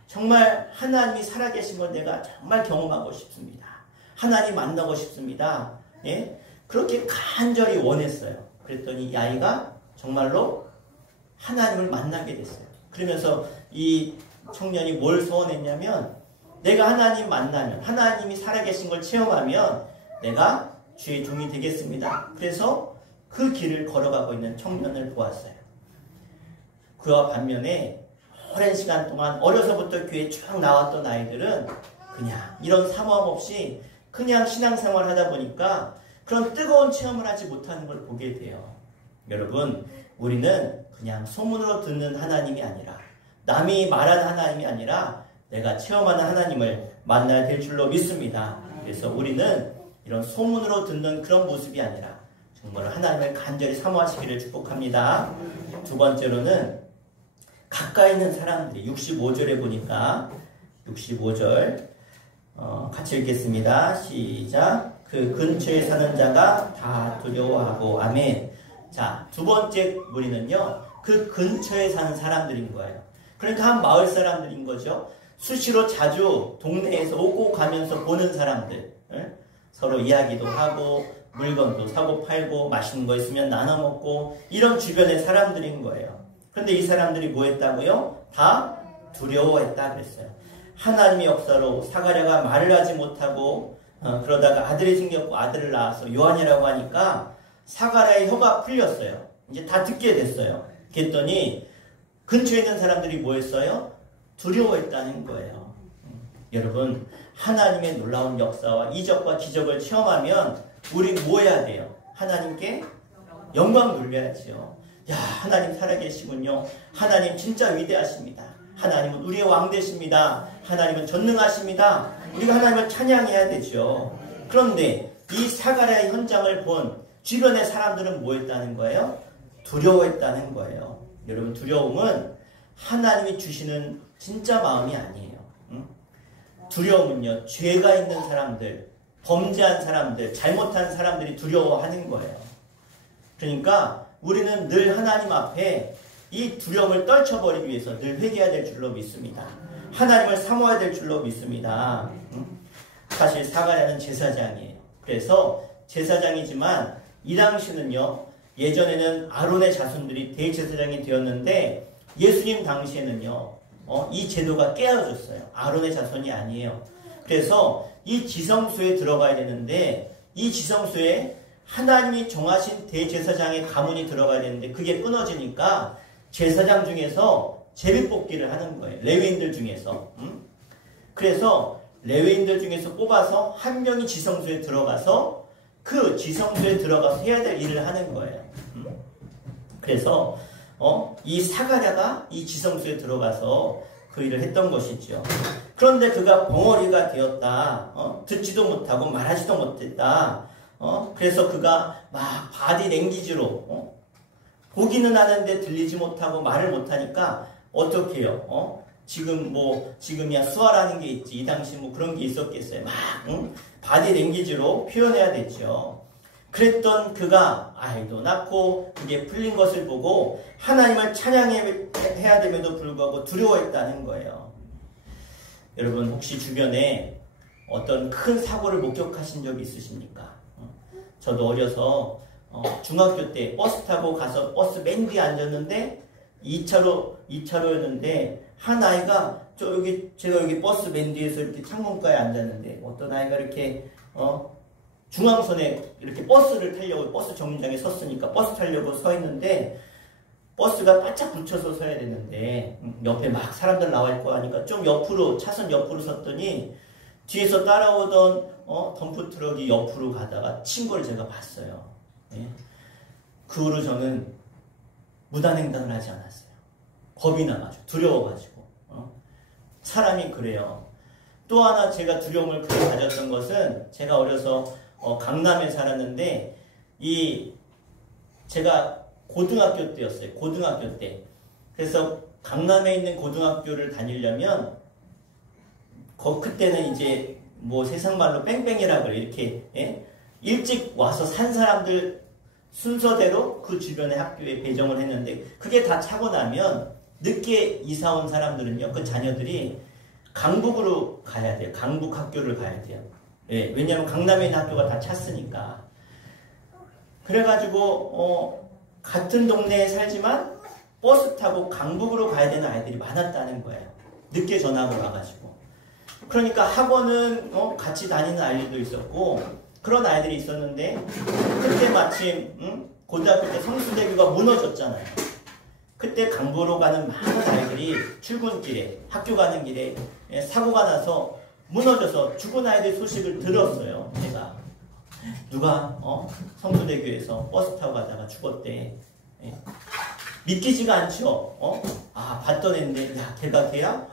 정말 하나님이 살아계신 걸 내가 정말 경험하고 싶습니다. 하나님 만나고 싶습니다. 그렇게 간절히 원했어요. 그랬더니 이 아이가 정말로 하나님을 만나게 됐어요. 그러면서 이 청년이 뭘 소원했냐면 내가 하나님 만나면, 하나님이 살아계신 걸 체험하면 내가 주의 종이 되겠습니다. 그래서 그 길을 걸어가고 있는 청년을 보았어요. 그와 반면에 오랜 시간 동안 어려서부터 교회에 쭉 나왔던 아이들은 그냥 이런 사모함 없이 그냥 신앙생활 하다 보니까 그런 뜨거운 체험을 하지 못하는 걸 보게 돼요. 여러분, 우리는 그냥 소문으로 듣는 하나님이 아니라, 남이 말하는 하나님이 아니라 내가 체험하는 하나님을 만나야 될 줄로 믿습니다. 그래서 우리는 이런 소문으로 듣는 그런 모습이 아니라 정말 하나님을 간절히 사모하시기를 축복합니다. 두 번째로는 가까이 있는 사람들이 65절에 보니까 65절 같이 읽겠습니다. 시작. 그 근처에 사는 자가 다 두려워하고. 아멘. 자, 두 번째 무리는요, 그 근처에 사는 사람들인 거예요. 그러니까 한 마을 사람들인 거죠. 수시로 자주 동네에서 오고 가면서 보는 사람들, 서로 이야기도 하고 물건도 사고 팔고 맛있는 거 있으면 나눠 먹고 이런 주변의 사람들인 거예요. 그런데 이 사람들이 뭐 했다고요? 다 두려워했다 그랬어요. 하나님의 역사로 사가랴가 말을 하지 못하고 그러다가 아들이 생겼고 아들을 낳아서 요한이라고 하니까 사가랴의 혀가 풀렸어요. 이제 다 듣게 됐어요. 그랬더니 근처에 있는 사람들이 뭐 했어요? 두려워했다는 거예요. 여러분, 하나님의 놀라운 역사와 이적과 기적을 체험하면 우리 뭐 해야 돼요? 하나님께 영광 돌려야죠. 야, 하나님 살아계시군요. 하나님 진짜 위대하십니다. 하나님은 우리의 왕 되십니다. 하나님은 전능하십니다. 우리가 하나님을 찬양해야 되죠. 그런데 이 사가랴의 현장을 본 주변의 사람들은 뭐 했다는 거예요? 두려워했다는 거예요. 여러분, 두려움은 하나님이 주시는 진짜 마음이 아니에요. 두려움은요, 죄가 있는 사람들, 범죄한 사람들, 잘못한 사람들이 두려워하는 거예요. 그러니까 우리는 늘 하나님 앞에 이 두려움을 떨쳐버리기 위해서 늘 회개해야 될 줄로 믿습니다. 하나님을 사모해야 될 줄로 믿습니다. 사실 사가랴는 제사장이에요. 그래서 제사장이지만 이 당시는요, 예전에는 아론의 자손들이 대제사장이 되었는데 예수님 당시에는요, 이 제도가 깨어졌어요. 아론의 자손이 아니에요. 그래서 이 지성소에 들어가야 되는데 이 지성소에 하나님이 정하신 대제사장의 가문이 들어가야 되는데 그게 끊어지니까 제사장 중에서 제비뽑기를 하는 거예요. 레위인들 중에서. 그래서 레위인들 중에서 뽑아서 한 명이 지성소에 들어가서 그 지성소에 들어가서 해야 될 일을 하는 거예요. 그래서 이 사가랴가 이 지성소에 들어가서 그 일을 했던 것이죠. 그런데 그가 벙어리가 되었다. 듣지도 못하고 말하지도 못했다. 그래서 그가 막 바디 랭귀지로 보기는 하는데 들리지 못하고 말을 못하니까 어떻게 해요? 지금이야 수화라는 게 있지. 이 당시 뭐 그런 게 있었겠어요. 막 바디 랭귀지로 표현해야 됐죠. 그랬던 그가 아이도 낳고 그게 풀린 것을 보고 하나님을 찬양해야 됨에도 불구하고 두려워했다는 거예요. 여러분, 혹시 주변에 어떤 큰 사고를 목격하신 적이 있으십니까? 저도 어려서 중학교 때 버스 타고 가서 버스 맨 뒤에 앉았는데 2차로였는데 한 아이가 제가 여기 버스 맨 뒤에서 이렇게 창문가에 앉았는데 어떤 아이가 이렇게 중앙선에 이렇게 버스를 타려고 버스 정류장에 섰으니까 버스 타려고 서 있는데 버스가 바짝 붙여서 서야 되는데 옆에 막 사람들 나와 있고 하니까 좀 옆으로 차선 옆으로 섰더니 뒤에서 따라오던 덤프트럭이 옆으로 가다가 친 걸 제가 봤어요. 예? 그 후로 저는 무단횡단을 하지 않았어요. 겁이 나가지고 두려워가지고. 사람이 그래요. 또 하나 제가 두려움을 크게 가졌던 것은 제가 어려서 강남에 살았는데 제가 고등학교 때였어요. 고등학교 때. 그래서 강남에 있는 고등학교를 다니려면 그때는 이제 뭐 세상 말로 뺑뺑이라 그래. 이렇게 일찍 와서 산 사람들 순서대로 그 주변의 학교에 배정을 했는데 그게 다 차고 나면 늦게 이사 온 사람들은요, 그 자녀들이 강북으로 가야 돼요. 강북 학교를 가야 돼요. 예, 왜냐하면 강남에 있는 학교가 다 찼으니까. 그래가지고 같은 동네에 살지만 버스 타고 강북으로 가야 되는 아이들이 많았다는 거예요. 늦게 전학을 와가지고. 그러니까 학원은 같이 다니는 아이들도 있었고 그런 아이들이 있었는데 그때 마침 고등학교 때 성수대교가 무너졌잖아요. 그때 강북으로 가는 많은 아이들이 출근길에 학교 가는 길에 사고가 나서 무너져서 죽은 아이들 소식을 들었어요. 제가 누가 성수대교에서 버스 타고 가다가 죽었대. 예. 믿기지가 않죠. 봤던 애인데, 야, 걔가 걔야?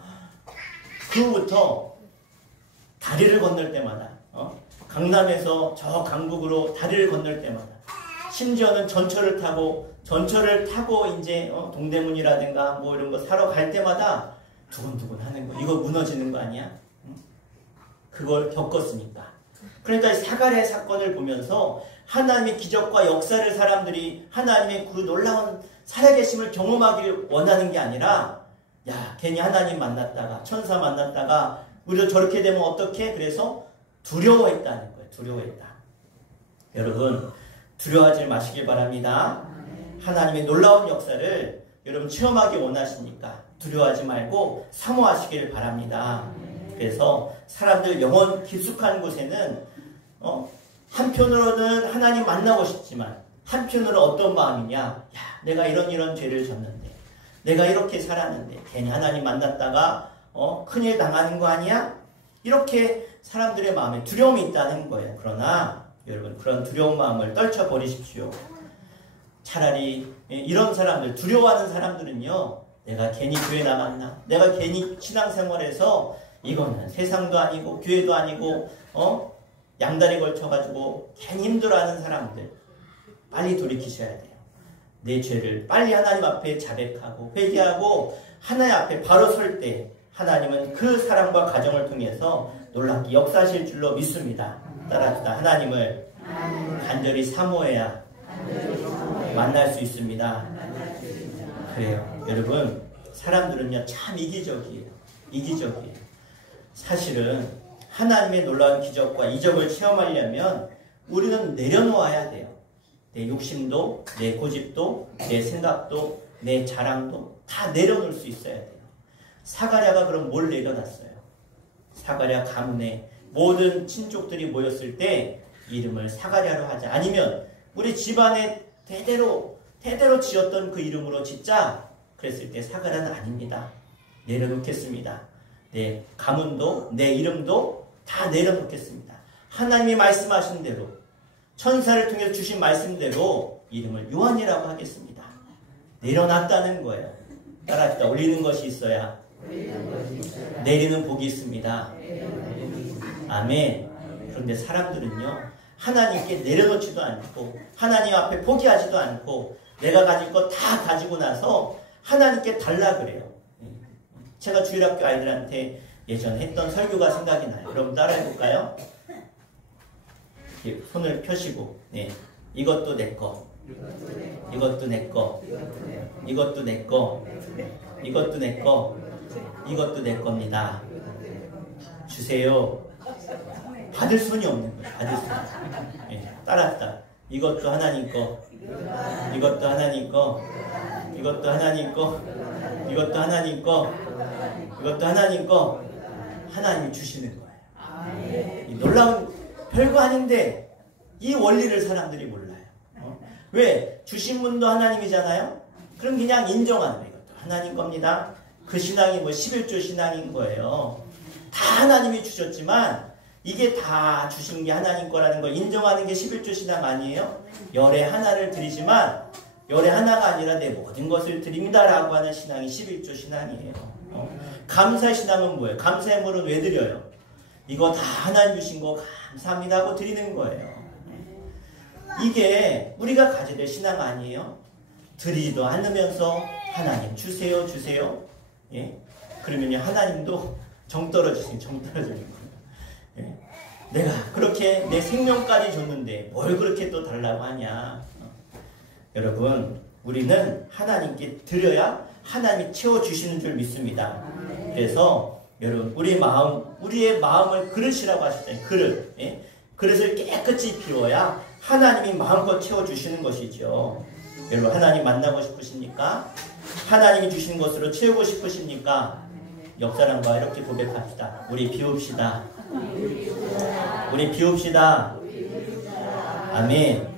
그 후부터 다리를 건널 때마다, 강남에서 저 강북으로 다리를 건널 때마다, 심지어는 전철을 타고 이제 동대문이라든가 뭐 이런 거 사러 갈 때마다 두근두근 하는 거. 이거 무너지는 거 아니야? 그걸 겪었으니까. 그러니까 사가랴 사건을 보면서 하나님의 기적과 역사를 사람들이 하나님의 그 놀라운 살아계심을 경험하길 원하는 게 아니라, 야, 괜히 하나님 만났다가 천사 만났다가 우리도 저렇게 되면 어떡해? 그래서 두려워했다는 거예요. 두려워했다. 여러분, 두려워하지 마시길 바랍니다. 하나님의 놀라운 역사를 여러분 체험하기 원하십니까? 두려워하지 말고 사모하시길 바랍니다. 그래서 사람들 영혼 깊숙한 곳에는 한편으로는 하나님 만나고 싶지만 한편으로는 어떤 마음이냐? 야, 내가 이런 죄를 졌는데, 내가 이렇게 살았는데 괜히 하나님 만났다가 큰일 당하는 거 아니야? 이렇게 사람들의 마음에 두려움이 있다는 거예요. 그러나 여러분, 그런 두려운 마음을 떨쳐버리십시오. 차라리 이런 사람들, 두려워하는 사람들은요, 내가 괜히 교회 나갔나? 내가 괜히 신앙생활에서 이거는 세상도 아니고 교회도 아니고 양다리 걸쳐가지고 괜히 힘들어하는 사람들, 빨리 돌이키셔야 돼요. 내 죄를 빨리 하나님 앞에 자백하고 회개하고 하나님 앞에 바로 설 때 하나님은 그 사람과 가정을 통해서 놀랍게 역사하실 줄로 믿습니다. 따라합시다. 하나님을 간절히 사모해야 만날 수 있습니다. 그래요. 여러분, 사람들은요, 참 이기적이에요. 이기적이에요. 사실은 하나님의 놀라운 기적과 이적을 체험하려면 우리는 내려놓아야 돼요. 내 욕심도, 내 고집도, 내 생각도, 내 자랑도 다 내려놓을 수 있어야 돼요. 사가랴가 그럼 뭘 내려놨어요? 사가랴 가문에 모든 친족들이 모였을 때 이름을 사가랴로 하자. 아니면 우리 집안에 대대로 지었던 그 이름으로 짓자. 그랬을 때 사가랴는 아닙니다. 내려놓겠습니다. 내 가문도 내 이름도 다 내려놓겠습니다. 하나님이 말씀하신 대로, 천사를 통해서 주신 말씀대로 이름을 요한이라고 하겠습니다. 내려놨다는 거예요. 따라합시다. 올리는 것이 있어야 내리는 복이 있습니다. 아멘. 그런데 사람들은요, 하나님께 내려놓지도 않고 하나님 앞에 포기하지도 않고 내가 가질 거 다 가지고 나서 하나님께 달라 그래요. 제가 주일학교 아이들한테 예전에 했던 설교가 생각이 나요. 여러분 따라해볼까요? 손을 펴시고, 네. 이것도 내 거, 이것도 내 거, 이것도 내 거, 이것도 내 거, 이것도 내 겁니다. 주세요. 받을 손이 없는 거예요. 받을 손. 네. 따라합시다. 이것도 하나님 거, 이것도 하나님 거, 이것도 하나님 거, 이것도 하나님 거, 이것도 하나님 거. 하나님이 주시는 거예요. 이 놀라운, 별거 아닌데 이 원리를 사람들이 몰라요. 왜? 주신 분도 하나님이잖아요. 그럼 그냥 인정하는 거예요. 이것도 하나님 겁니다. 그 신앙이 뭐 11조 신앙인 거예요. 다 하나님이 주셨지만 이게 다 주신 게 하나님 거라는 걸 인정하는 게 11조 신앙 아니에요? 열에 하나를 드리지만 열에 하나가 아니라 내 모든 것을 드립니다라고 하는 신앙이 11조 신앙이에요. 감사 신앙은 뭐예요? 감사의 물은 왜 드려요? 이거 다 하나님 주신 거 감사합니다 하고 드리는 거예요. 이게 우리가 가져야 될 신앙 아니에요? 드리지도 않으면서 하나님 주세요 주세요. 예? 그러면요 하나님도 정 떨어지는 거예요. 예? 내가 그렇게 내 생명까지 줬는데 뭘 그렇게 또 달라고 하냐. 여러분, 우리는 하나님께 드려야 하나님이 채워주시는 줄 믿습니다. 그래서 여러분, 우리의 마음을 그릇이라고 하셨잖아요. 그릇. 예? 그릇을 깨끗이 비워야 하나님이 마음껏 채워주시는 것이죠. 여러분, 하나님 만나고 싶으십니까? 하나님이 주시는 것으로 채우고 싶으십니까? 옆사람과 이렇게 고백합시다. 우리 비웁시다. 우리 비웁시다. 아멘.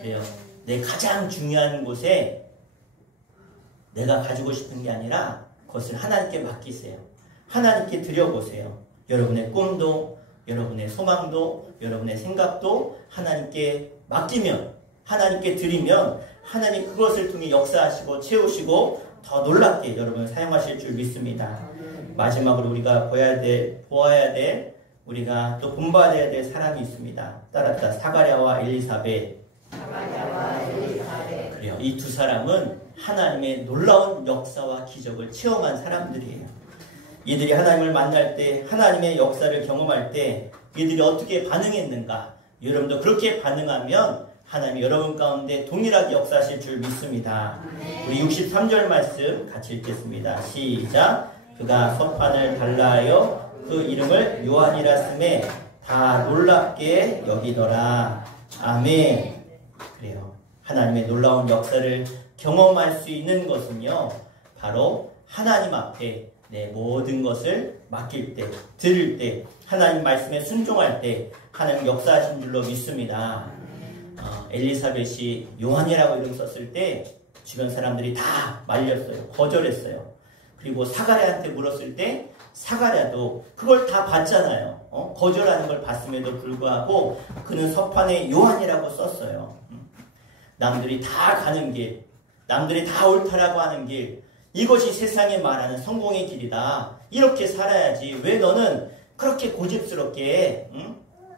그래요. 내 가장 중요한 곳에 내가 가지고 싶은 게 아니라 그것을 하나님께 맡기세요. 하나님께 드려보세요. 여러분의 꿈도, 여러분의 소망도, 여러분의 생각도 하나님께 맡기면 하나님께 드리면 하나님 그것을 통해 역사하시고 채우시고 더 놀랍게 여러분 사용하실 줄 믿습니다. 마지막으로 우리가 보아야 될 우리가 또 본받아야 될 사람이 있습니다. 따랐다. 사가랴와 엘리사벳. 그래요. 이 두 사람은 하나님의 놀라운 역사와 기적을 체험한 사람들이에요. 이들이 하나님을 만날 때, 하나님의 역사를 경험할 때 이들이 어떻게 반응했는가? 여러분도 그렇게 반응하면 하나님이 여러분 가운데 동일하게 역사하실 줄 믿습니다. 우리 63절 말씀 같이 읽겠습니다. 시작. 그가 서판을 달라하여 그 이름을 요한이라 쓰매 다 놀랍게 여기더라. 아멘. 그래요. 하나님의 놀라운 역사를 경험할 수 있는 것은요, 바로 하나님 앞에 내 모든 것을 맡길 때, 들을 때, 하나님 말씀에 순종할 때 하나님 역사하신 줄로 믿습니다. 엘리사벳이 요한이라고 이름 썼을 때 주변 사람들이 다 말렸어요. 거절했어요. 그리고 사가랴한테 물었을 때 사가랴도 그걸 다 봤잖아요. 거절하는 걸 봤음에도 불구하고 그는 서판에 요한이라고 썼어요. 남들이 다 가는 길, 남들이 다 옳다라고 하는 길, 이것이 세상에 말하는 성공의 길이다. 이렇게 살아야지. 왜 너는 그렇게 고집스럽게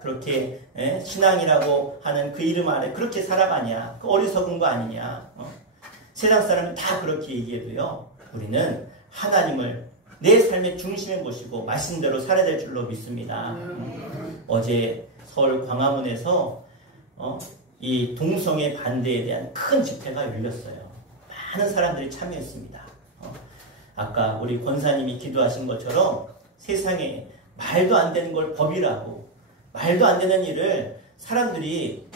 그렇게 신앙이라고 하는 그 이름 아래 그렇게 살아가냐? 그 어리석은 거 아니냐? 세상 사람은 다 그렇게 얘기해도요, 우리는 하나님을 내 삶의 중심에 모시고 말씀대로 살아야 될 줄로 믿습니다. 어제 서울 광화문에서 이 동성애 반대에 대한 큰 집회가 열렸어요. 많은 사람들이 참여했습니다. 아까 우리 권사님이 기도하신 것처럼 세상에 말도 안 되는 걸 법이라고, 말도 안 되는 일을 사람들이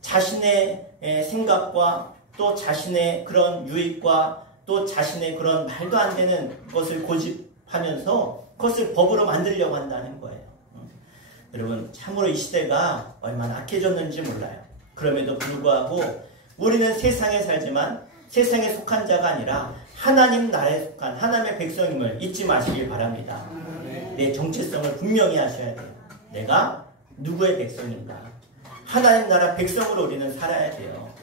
자신의 생각과 또 자신의 그런 유익과 또 자신의 그런 말도 안 되는 것을 고집하면서 그것을 법으로 만들려고 한다는 거예요. 여러분, 참으로 이 시대가 얼마나 악해졌는지 몰라요. 그럼에도 불구하고 우리는 세상에 살지만 세상에 속한 자가 아니라 하나님 나라에 속한 하나님의 백성임을 잊지 마시길 바랍니다. 내 정체성을 분명히 하셔야 돼요. 내가 누구의 백성인가? 하나님 나라 백성으로 우리는 살아야 돼요.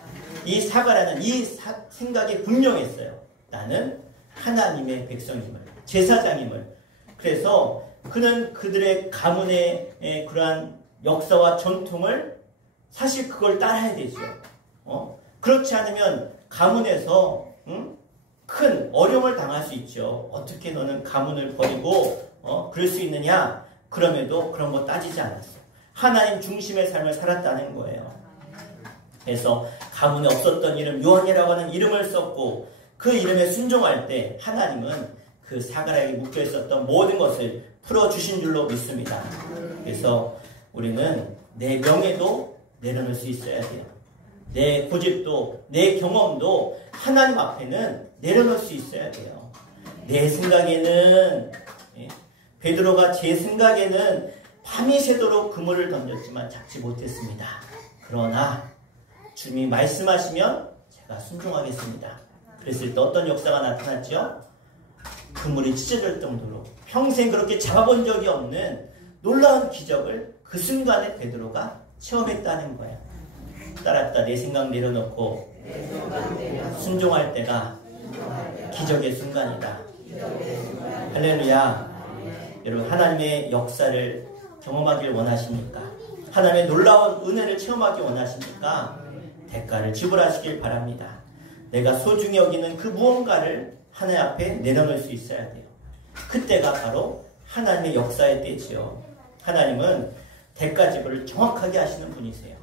이 사가랴는 이 생각이 분명했어요. 나는 하나님의 백성임을, 제사장임을. 그래서 그는 그들의 가문의 그러한 역사와 전통을 사실 그걸 따라야 되죠. 그렇지 않으면 가문에서 큰 어려움을 당할 수 있죠. 어떻게 너는 가문을 버리고 그럴 수 있느냐? 그럼에도 그런 거 따지지 않았어요. 하나님 중심의 삶을 살았다는 거예요. 그래서 가문에 없었던 이름 요한이라고 하는 이름을 썼고 그 이름에 순종할 때 하나님은 그 사가랴에게 묶여 있었던 모든 것을 풀어주신 줄로 믿습니다. 그래서 우리는 내 명예도 내려놓을 수 있어야 돼요. 내 고집도 내 경험도 하나님 앞에는 내려놓을 수 있어야 돼요. 내 생각에는 베드로가 제 생각에는 밤이 새도록 그물을 던졌지만 잡지 못했습니다. 그러나 주님이 말씀하시면 제가 순종하겠습니다. 그랬을 때 어떤 역사가 나타났죠? 그물이 찢어질 정도로 평생 그렇게 잡아본 적이 없는 놀라운 기적을 그 순간에 베드로가 체험했다는 거예요. 따랐다. 내 생각 내려놓고 순종할 때가 기적의 순간이다. 할렐루야. 여러분, 하나님의 역사를 경험하길 원하십니까? 하나님의 놀라운 은혜를 체험하기 원하십니까? 대가를 지불하시길 바랍니다. 내가 소중히 여기는 그 무언가를 하나님 앞에 내려놓을 수 있어야 돼요. 그때가 바로 하나님의 역사의 때지요. 하나님은 대가 지불을 정확하게 하시는 분이세요.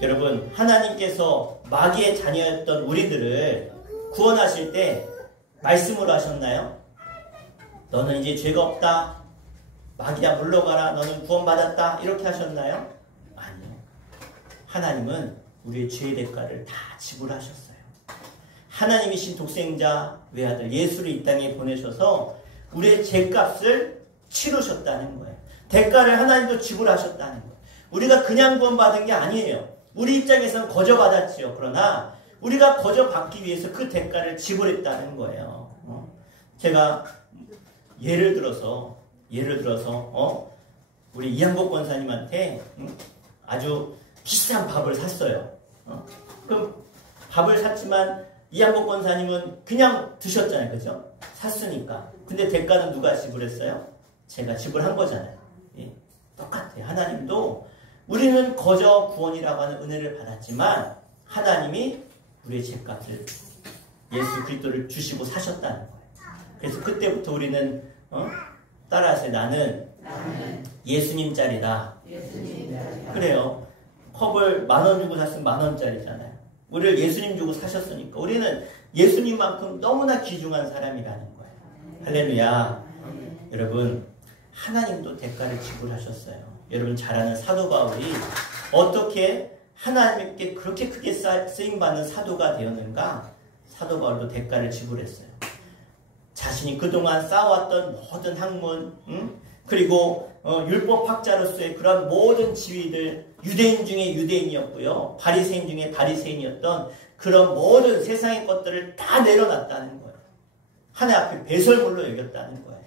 여러분, 하나님께서 마귀의 자녀였던 우리들을 구원하실 때 말씀으로 하셨나요? 너는 이제 죄가 없다. 마귀야 물러가라. 너는 구원받았다. 이렇게 하셨나요? 아니요. 하나님은 우리의 죄의 대가를 다 지불하셨어요. 하나님이신 독생자 외아들 예수를 이 땅에 보내셔서 우리의 죄값을 치르셨다는 거예요. 대가를 하나님도 지불하셨다는 거예요. 우리가 그냥 구원받은 게 아니에요. 우리 입장에서는 거저받았지요. 그러나 우리가 거저받기 위해서 그 대가를 지불했다는 거예요. 제가 예를 들어서 우리 이한복 권사님한테 아주 비싼 밥을 샀어요. 그럼 밥을 샀지만 이한복 권사님은 그냥 드셨잖아요. 그죠? 샀으니까. 근데 대가는 누가 지불했어요? 제가 지불한 거잖아요. 예, 똑같아요. 하나님도 우리는 거저 구원이라고 하는 은혜를 받았지만 하나님이 우리의 죄값을 예수 그리스도를 주시고 사셨다는 거예요. 그래서 그때부터 우리는 따라하세요. 나는 예수님 짤이다. 그래요. 컵을 10,000원 주고 샀으면 10,000원짜리잖아요. 우리를 예수님 주고 사셨으니까 우리는 예수님만큼 너무나 귀중한 사람이라는 거예요. 할렐루야. 여러분, 하나님도 대가를 지불하셨어요. 여러분 잘 아는 사도 바울이 어떻게 하나님께 그렇게 크게 쓰임받는 사도가 되었는가? 사도 바울도 대가를 지불했어요. 자신이 그동안 쌓아왔던 모든 학문, 그리고 율법학자로서의 그런 모든 지위들, 유대인 중에 유대인이었고요, 바리새인 중에 바리새인이었던 그런 모든 세상의 것들을 다 내려놨다는 거예요. 하나님 앞에 배설물로 여겼다는 거예요.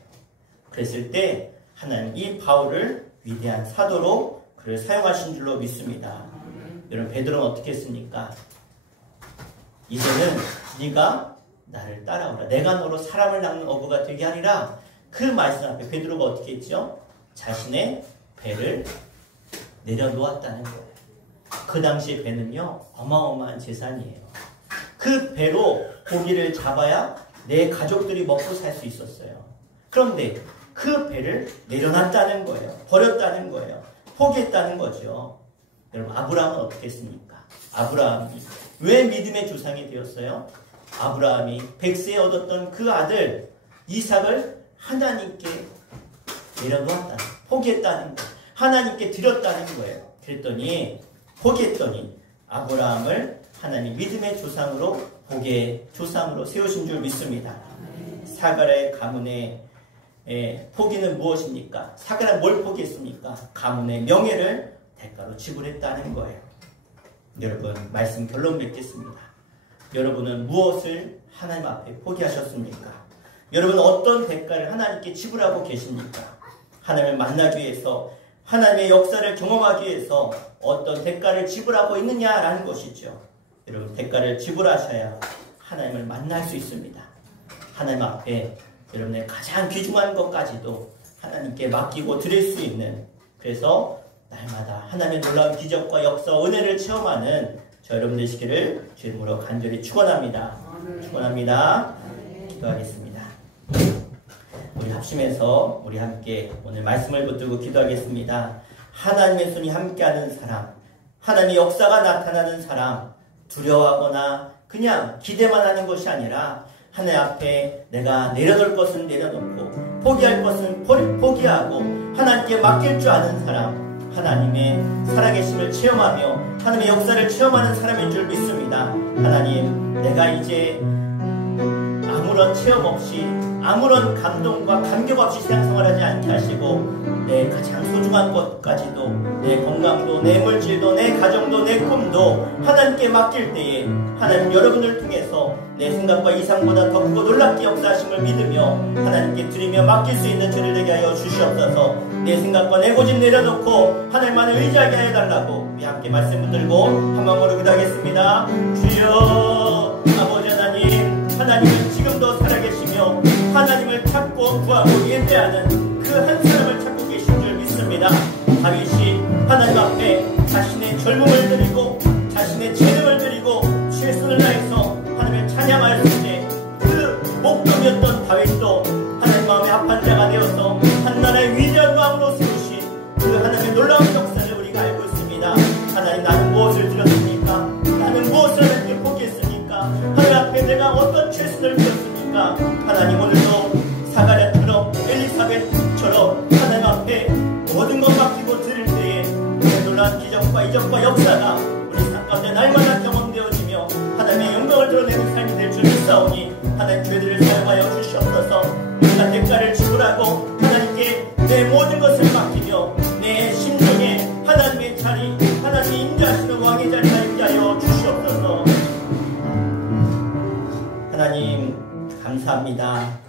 그랬을 때 하나님 이 바울을 위대한 사도로 그를 사용하신 줄로 믿습니다. 여러분, 베드로는 어떻게 했습니까? 이제는 네가 나를 따라오라. 내가 너로 사람을 낚는 어부가 되게 하리라. 그 말씀 앞에 베드로가 어떻게 했죠? 자신의 배를 내려놓았다는 거예요. 그 당시에 배는요, 어마어마한 재산이에요. 그 배로 고기를 잡아야 내 가족들이 먹고 살 수 있었어요. 그런데 그 배를 내려놨다는 거예요. 버렸다는 거예요. 포기했다는 거죠. 여러분, 아브라함은 어떻게 했습니까? 아브라함이 왜 믿음의 조상이 되었어요? 아브라함이 100세에 얻었던 그 아들 이삭을 하나님께 내려놓았다는, 포기했다는 거예요. 하나님께 드렸다는 거예요. 그랬더니 포기했더니 아브라함을 하나님 믿음의 조상으로, 복의 조상으로 세우신 줄 믿습니다. 사가랴의 가문의 포기는 무엇입니까? 사가랴는 뭘 포기했습니까? 가문의 명예를 대가로 지불했다는 거예요. 여러분, 말씀 결론 맺겠습니다. 여러분은 무엇을 하나님 앞에 포기하셨습니까? 여러분, 어떤 대가를 하나님께 지불하고 계십니까? 하나님을 만나기 위해서, 하나님의 역사를 경험하기 위해서 어떤 대가를 지불하고 있느냐라는 것이죠. 여러분, 대가를 지불하셔야 하나님을 만날 수 있습니다. 하나님 앞에 여러분의 가장 귀중한 것까지도 하나님께 맡기고 드릴 수 있는, 그래서 날마다 하나님의 놀라운 기적과 역사, 은혜를 체험하는 저 여러분 되시기를 주 이름으로 간절히 축원합니다. 축원합니다. 기도하겠습니다. 우리 합심해서 우리 함께 오늘 말씀을 붙들고 기도하겠습니다. 하나님의 손이 함께하는 사람, 하나님의 역사가 나타나는 사람, 두려워하거나 그냥 기대만 하는 것이 아니라 하나님 앞에 내가 내려놓을 것은 내려놓고 포기할 것은 포기하고 하나님께 맡길 줄 아는 사람, 하나님의 살아계심을 체험하며 하나님의 역사를 체험하는 사람인 줄 믿습니다. 하나님, 내가 이제 아무런 체험 없이, 아무런 감동과 감격 없이 신앙생활하지 않게 하시고 내 가장 소중한 것까지도, 내 건강도, 내 물질도, 내 가정도, 내 꿈도 하나님께 맡길 때에 하나님 여러분을 통해서 내 생각과 이상보다 더 크고 놀랍게 역사하심을 믿으며 하나님께 드리며 맡길 수 있는 저를 되게 하여 주시옵소서. 내 생각과 내 고집 내려놓고 하나님만을 의지하게 해달라고 우리 함께 말씀 붙들고 한 마음으로 기도하겠습니다. 주여, 아버지 하나님, 하나님은 지금도 살아계시며 하나님을 찾고 구하고 예배하는 그 한 사람을 찾고 계신 줄 믿습니다. 다윗이 하나님 앞에 자신의 젊음을 드리고 자신의 재능을 드리고 최선을 다해서 하나님을 찬양할 때 그 목동이었던 다윗도 하나님 마음에 합한 자가 되어서 한 나라의 위대한 왕으로 세우신 그 하나님의 놀라운 역사를 우리가 알고 있습니다. 하나님, 나는 무엇을 드렸습니까? 나는 무엇을 하나님께 포기했습니까? 하나님 앞에 내가 어떤 최선을 드렸습니까? 하나님, 오늘도 사가랴처럼 엘리사벳처럼 하나님 앞에 모든 것 맡기고 드릴 때에 그 놀라운 기적과 이적과 역사가 우리 삶 가운데 날마다 경험되어지며 하나님의 영광을 드러내는 삶이 될 줄 믿사오니 하나님, 죄들을 사용하여 주시옵소서. 우리가 대가를 지불하고 하나님께 내 모든 것을 맡기며 내 심중에 하나님의 자리, 하나님이 임재하시는 왕의 자리가 있게 하여 주시옵소서. 하나님, 감사합니다.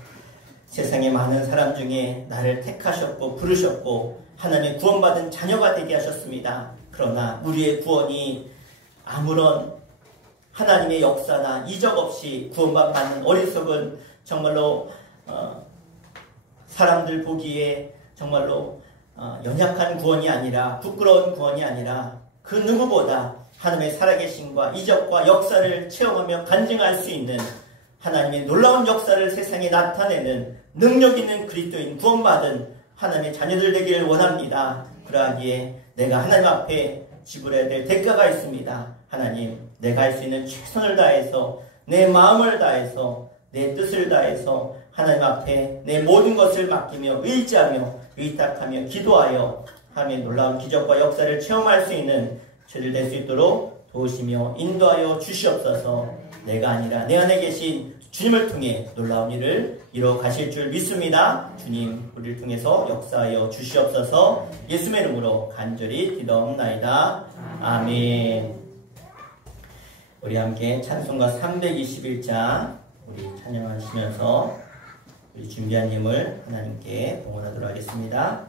세상의 많은 사람 중에 나를 택하셨고 부르셨고 하나님의 구원받은 자녀가 되게 하셨습니다. 그러나 우리의 구원이 아무런 하나님의 역사나 이적 없이 구원받는 어리석은 정말로 사람들 보기에 정말로 연약한 구원이 아니라 부끄러운 구원이 아니라 그 누구보다 하나님의 살아계심과 이적과 역사를 체험하며 간증할 수 있는 하나님의 놀라운 역사를 세상에 나타내는 능력 있는 그리스도인 구원받은 하나님의 자녀들 되기를 원합니다. 그러하기에 내가 하나님 앞에 지불해야 될 대가가 있습니다. 하나님, 내가 할 수 있는 최선을 다해서 내 마음을 다해서 내 뜻을 다해서 하나님 앞에 내 모든 것을 맡기며 의지하며 의탁하며 기도하여 하나님의 놀라운 기적과 역사를 체험할 수 있는 저희들 될 수 있도록 도우시며 인도하여 주시옵소서. 내가 아니라 내 안에 계신 주님을 통해 놀라운 일을 이루어 가실 줄 믿습니다. 주님, 우리를 통해서 역사하여 주시옵소서. 예수의 이름으로 간절히 기도합나이다. 아멘. 우리 함께 찬송가 321장 우리 찬양하시면서 우리 준비한 힘을 하나님께 동원하도록 하겠습니다.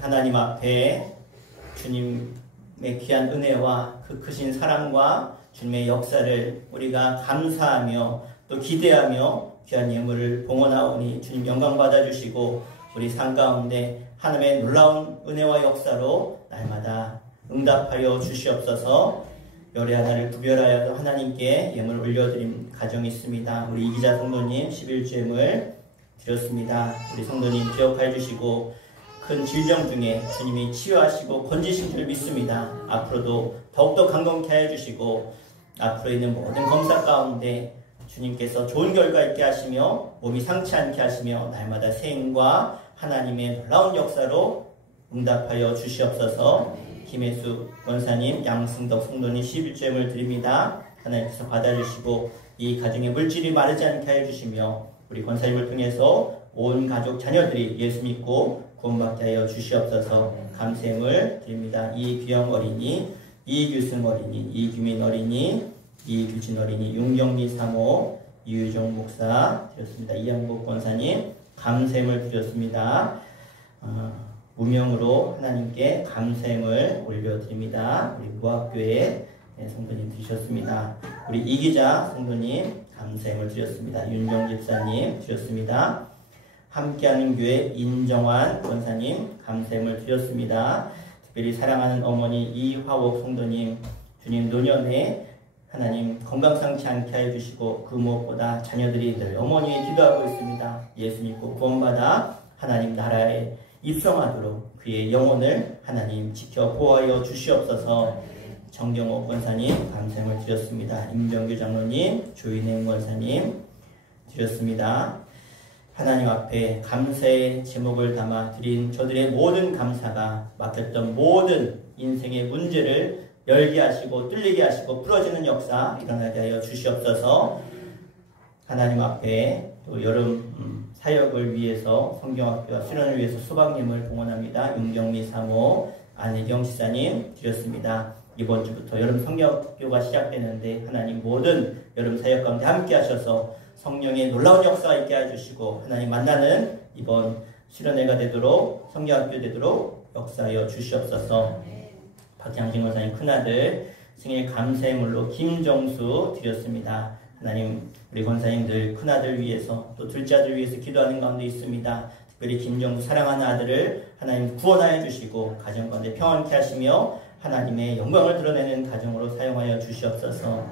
하나님 앞에 주님의 귀한 은혜와 그 크신 사랑과 주님의 역사를 우리가 감사하며 또 기대하며 귀한 예물을 봉헌하오니 주님 영광 받아주시고 우리 삶 가운데 하나님의 놀라운 은혜와 역사로 날마다 응답하여 주시옵소서. 열의 하나를 구별하여 하나님께 예물을 올려드린 가정이 있습니다. 우리 이기자 성도님 11주예물 드렸습니다. 우리 성도님 기억해 주시고 큰 질병 중에 주님이 치유하시고 건지신 줄 믿습니다. 앞으로도 더욱더 강건케 하여 주시고 앞으로 있는 모든 검사 가운데 주님께서 좋은 결과 있게 하시며 몸이 상치 않게 하시며 날마다 생과 하나님의 놀라운 역사로 응답하여 주시옵소서. 김혜수 권사님, 양승덕 성도님 11주예물 드립니다. 하나님께서 받아주시고 이 가정의 물질이 마르지 않게 하여 주시며 우리 권사님을 통해서 온 가족 자녀들이 예수 믿고 구원받게 하여 주시옵소서. 감사함을 드립니다. 이규영 어린이, 이규승 어린이, 이규민 어린이, 이규진 어린이, 윤경미 사모, 이유정 목사 드렸습니다. 이양복 권사님 감사함을 드렸습니다. 무명으로 하나님께 감사함을 올려드립니다. 우리 무학교에 성도님 드리셨습니다. 우리 이기자 성도님 감사함을 드렸습니다. 윤정 집사님 드렸습니다. 함께하는 교회 인정환 권사님 감사함을 드렸습니다. 특별히 사랑하는 어머니 이화옥 성도님 주님 노년에 하나님 건강상치 않게 해주시고 그 무엇보다 자녀들이 늘 어머니의 기도하고 있습니다. 예수 믿고 구원받아 하나님 나라에 입성하도록 그의 영혼을 하나님 지켜 보호하여 주시옵소서. 정경호 권사님 감사함을 드렸습니다. 임병규 장로님, 조인행 권사님 드렸습니다. 하나님 앞에 감사의 제목을 담아 드린 저들의 모든 감사가 맡겼던 모든 인생의 문제를 열게 하시고 뚫리게 하시고 풀어지는 역사 일어나게 하여 주시옵소서. 하나님 앞에 또 여름 사역을 위해서 성경학교와 수련을 위해서 수박님을 봉헌합니다. 윤경미 사모, 안혜경 지사님 드렸습니다. 이번 주부터 여름 성경학교가 시작되는데 하나님 모든 여름 사역 가운데 함께 하셔서 성령의 놀라운 역사가 있게 해주시고 하나님 만나는 이번 수련회가 되도록 성경학교 되도록 역사하여 주시옵소서. 박양진 권사님 큰아들 생일 감사의 물로 김정수 드렸습니다. 하나님 우리 권사님들 큰아들 위해서 또 둘째 아들 위해서 기도하는 가운데 있습니다. 특별히 김정수 사랑하는 아들을 하나님 구원하여 주시고 가정 가운데 평안케 하시며 하나님의 영광을 드러내는 가정으로 사용하여 주시옵소서.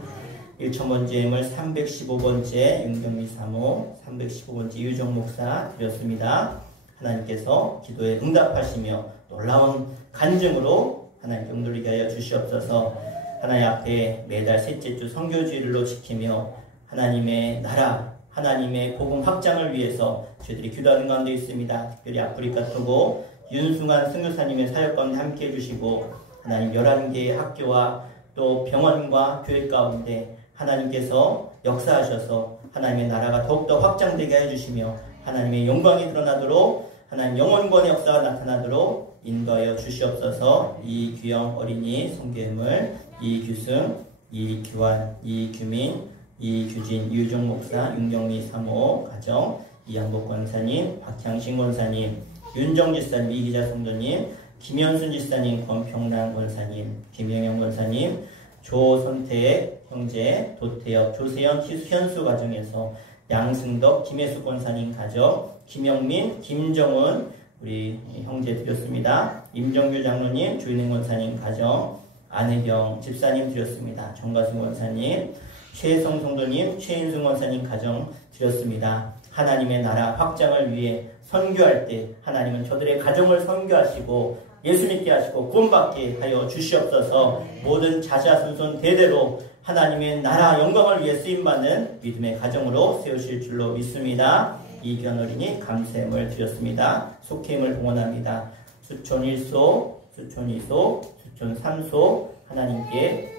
1000번째 예물 315번째 윤경미 사모, 315번째 유정 목사 드렸습니다. 하나님께서 기도에 응답하시며 놀라운 간증으로 하나님 영돌리게 하여 주시옵소서. 하나님 앞에 매달 셋째 주 선교주일로 지키며 하나님의 나라, 하나님의 복음 확장을 위해서 저희들이 기도하는 가운데 있습니다. 특별히 아프리카 토고 윤승환 선교사님의 사역 가운데 함께 해주시고 하나님 11개의 학교와 또 병원과 교회 가운데 하나님께서 역사하셔서 하나님의 나라가 더욱더 확장되게 해주시며 하나님의 영광이 드러나도록 하나님 영원권의 역사가 나타나도록 인도하여 주시옵소서. 이규영 어린이 성교회물, 이규승, 이규환, 이규민, 이규진, 유종 목사, 윤경미 사모 가정, 이양복 권사님, 박향신 권사님, 윤정 지사님, 이기자 성도님, 김현순 지사님, 권평란 권사님, 김영영 권사님, 조선태 형제, 도태혁, 조세현, 현수 가정에서 양승덕, 김혜수 권사님 가정, 김영민, 김정은 우리 형제 드렸습니다. 임정규 장로님, 조인행 권사님 가정, 안혜경 집사님 드렸습니다. 정가승 권사님, 최성 성도님, 최인승 권사님 가정 드렸습니다. 하나님의 나라 확장을 위해 선교할 때 하나님은 저들의 가정을 선교하시고 예수 믿게 하시고 구원받게 하여 주시옵소서. 모든 자자손손 대대로 하나님의 나라 영광을 위해 쓰임받는 믿음의 가정으로 세우실 줄로 믿습니다. 이견 어린이 감사함을 드렸습니다. 속회임을 봉헌합니다. 수촌 1소, 수촌 2소, 수촌 3소 하나님께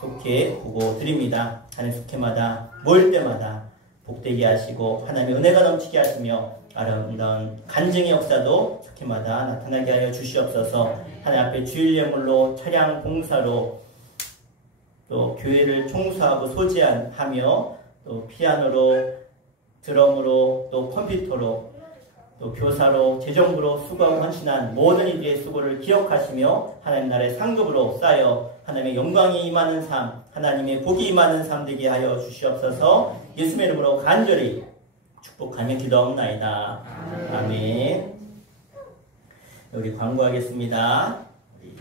속회 구고 드립니다. 하나님 속회마다 모일 때마다 복되게 하시고 하나님의 은혜가 넘치게 하시며 아름다운 간증의 역사도 속회마다 나타나게 하여 주시옵소서. 하나님 앞에 주일 예물로 차량 봉사로 또 교회를 청소하고 소지하며 또 피아노로 드럼으로 또 컴퓨터로 또 교사로 재정부로 수고하고 헌신한 모든 이들의 수고를 기억하시며 하나님 나라의 상급으로 쌓여 하나님의 영광이 임하는 삶, 하나님의 복이 임하는 삶 되게 하여 주시옵소서. 예수의 이름으로 간절히 축복하며 기도하옵나이다. 아멘. 우리 광고하겠습니다. 우리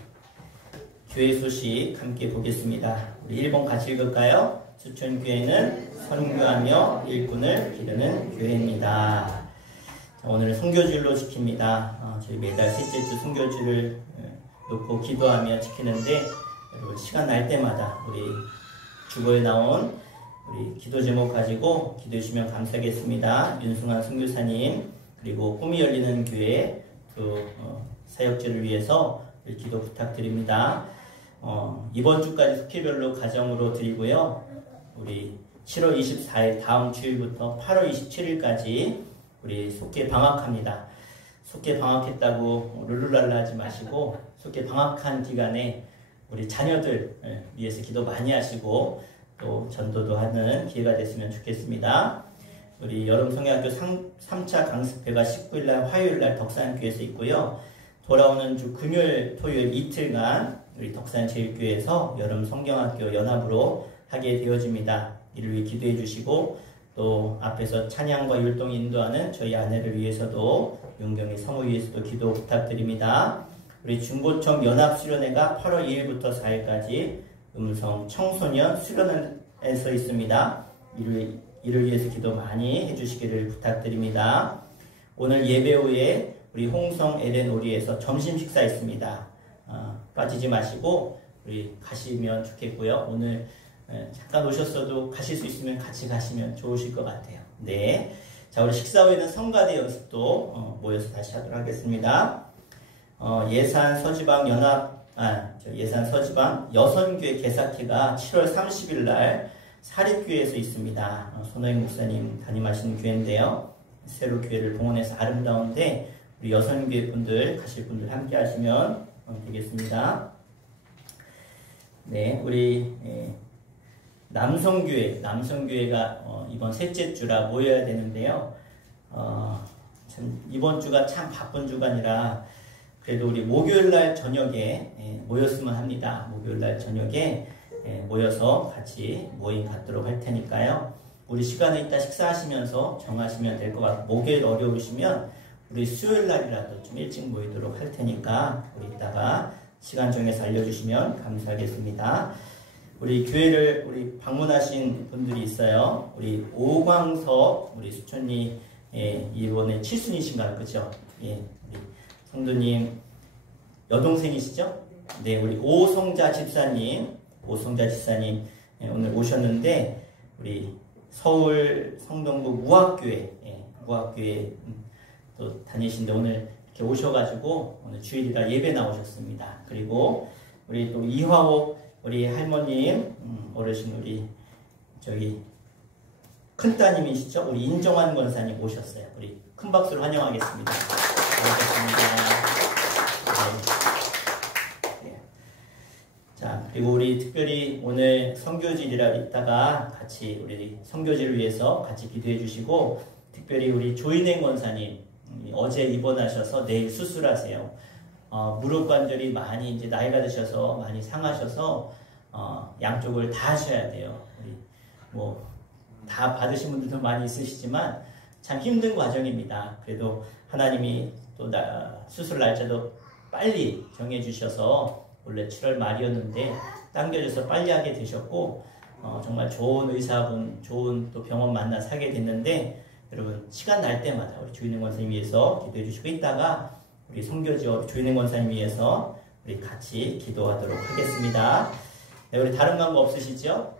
교회 소식 함께 보겠습니다. 우리 1번 같이 읽을까요? 수촌교회는 선교하며 일꾼을 기르는 교회입니다. 오늘은 선교주일로 지킵니다. 저희 매달 셋째 주 선교주를 놓고 기도하며 지키는데 여러분 시간 날 때마다 우리 주보에 나온 우리 기도 제목 가지고 기도해 주시면 감사하겠습니다. 윤승환 선교사님 그리고 꿈이 열리는 교회 또 사역지를 위해서 기도 부탁드립니다. 이번 주까지 스케줄별로 가정으로 드리고요. 우리 7월 24일 다음 주일부터 8월 27일까지 우리 속계 방학합니다. 속계 방학했다고 룰루랄라 하지 마시고 속계 방학한 기간에 우리 자녀들 위해서 기도 많이 하시고 또 전도도 하는 기회가 됐으면 좋겠습니다. 우리 여름성경학교 3차 강습회가 19일날 화요일날 덕산교회에서 있고요. 돌아오는 주 금요일 토요일 이틀간 우리 덕산제일교회에서 여름성경학교 연합으로 하게 되어집니다. 이를 위해 기도해 주시고 또 앞에서 찬양과 율동 인도하는 저희 아내를 위해서도 윤경희 사모 위해서도 기도 부탁드립니다. 우리 중고청 연합수련회가 8월 2일부터 4일까지 음성 청소년 수련회에서 있습니다. 이를 위해서 기도 많이 해주시기를 부탁드립니다. 오늘 예배 후에 우리 홍성 LN오리에서 점심 식사 있습니다. 빠지지 마시고 우리 가시면 좋겠고요. 오늘 잠깐 오셨어도 가실 수 있으면 같이 가시면 좋으실 것 같아요. 네. 자, 우리 식사 후에는 성가대 연습도 모여서 다시 하도록 하겠습니다. 예산 서지방 여선교회 개사키가 7월 30일 날 사립교회에서 있습니다. 손호영 목사님 담임하시는 교회인데요. 새로 교회를 봉헌해서 아름다운데 우리 여선교회 분들 가실 분들 함께 하시면 되겠습니다. 네, 우리 남성교회가 이번 셋째 주라 모여야 되는데요. 참 이번 주가 참 바쁜 주간이라 그래도 우리 목요일날 저녁에 모였으면 합니다. 목요일날 저녁에 모여서 같이 모임 갖도록 할 테니까요. 우리 시간에 이따 식사하시면서 정하시면 될 것 같고, 목요일 어려우시면 우리 수요일날이라도 좀 일찍 모이도록 할 테니까 우리 이따가 시간 정해서 알려주시면 감사하겠습니다. 우리 교회를 우리 방문하신 분들이 있어요. 우리 오광석 우리 수천리 이번에 7순이신가요? 그죠? 예, 우리 성도님 여동생이시죠? 네, 우리 오성자 집사님 오늘 오셨는데 우리 서울 성동구 무학교회 또 다니신데 오늘 이렇게 오셔가지고 오늘 주일이라 예배 나오셨습니다. 그리고 우리 또 이화옥 우리 할머님 어르신 우리 저기 큰따님이시죠? 우리 인정환 권사님 오셨어요. 우리 큰 박수로 환영하겠습니다. 반갑습니다. 네. 자, 그리고 우리 특별히 오늘 선교지라 이따가 같이 우리 선교지를 위해서 같이 기도해 주시고, 특별히 우리 조인행 권사님 어제 입원하셔서 내일 수술하세요. 무릎 관절이 많이 이제 나이가 드셔서 많이 상하셔서 양쪽을 다 하셔야 돼요. 우리 뭐 다 받으신 분들도 많이 있으시지만 참 힘든 과정입니다. 그래도 하나님이 또 수술 날짜도 빨리 정해 주셔서 원래 7월 말이었는데 당겨져서 빨리 하게 되셨고, 정말 좋은 의사분, 좋은 또 병원 만나 사게 됐는데, 여러분 시간 날 때마다 우리 조인행 권사님 위해서 기도해 주시고, 있다가 우리 선교지 조인행 권사님 위해서 우리 같이 기도하도록 하겠습니다. 네, 우리 다른 광고 없으시죠?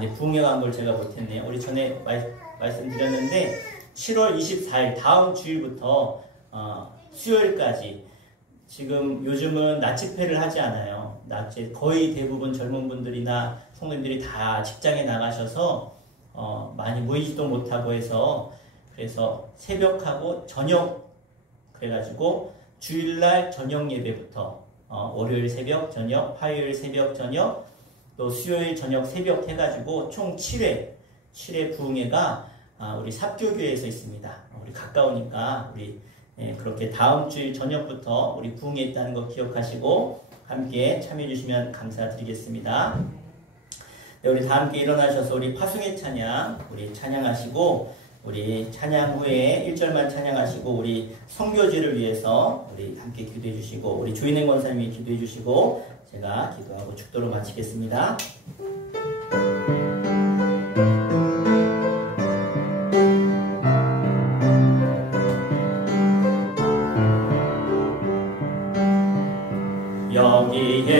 네, 부흥회 광고를 제가 못했네요. 우리 전에 말씀드렸는데 7월 24일 다음 주일부터 수요일까지, 지금 요즘은 낮 집회를 하지 않아요. 낮에 거의 대부분 젊은 분들이나 성도님들이 다 직장에 나가셔서 많이 모이지도 못하고 해서, 그래서 새벽하고 저녁, 그래가지고 주일날 저녁 예배부터 월요일 새벽 저녁, 화요일 새벽 저녁, 또 수요일 저녁 새벽 해가지고 총 7회 부흥회가 우리 삽교교회에서 있습니다. 우리 가까우니까 우리 그렇게 다음 주일 저녁부터 우리 부흥회 있다는 거 기억하시고 함께 참여해 주시면 감사드리겠습니다. 네, 우리 다 함께 일어나셔서 우리 파송의 찬양 우리 찬양하시고, 우리 찬양 후에 1절만 찬양하시고 우리 선교지를 위해서 우리 함께 기도해 주시고, 우리 조인행 권사님이 기도해 주시고 제가 기도하고 축도로 마치겠습니다.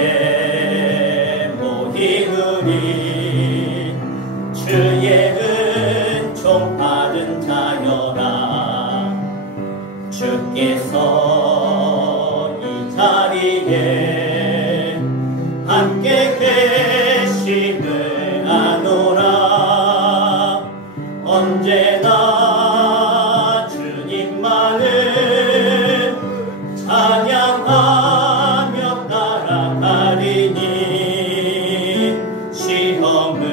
여기에 모이으니 주의 은총 받은 자여라. 주께서 이 자리에 함께 계심을 아노라. 언제나 주님만을 찬양하며 따라가리니, 시험을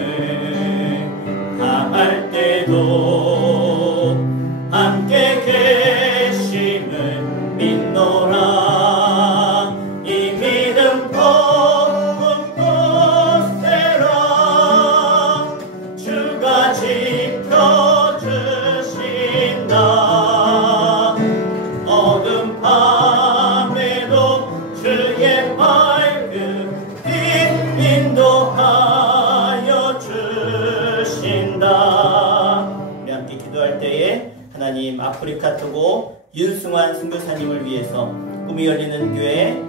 당할 때도 함께 계심을 믿노라. 이 믿음 주가 지켜주시네. 기도할 때에 하나님 아프리카 토고 윤승환 선교사님을 위해서 꿈이 열리는 교회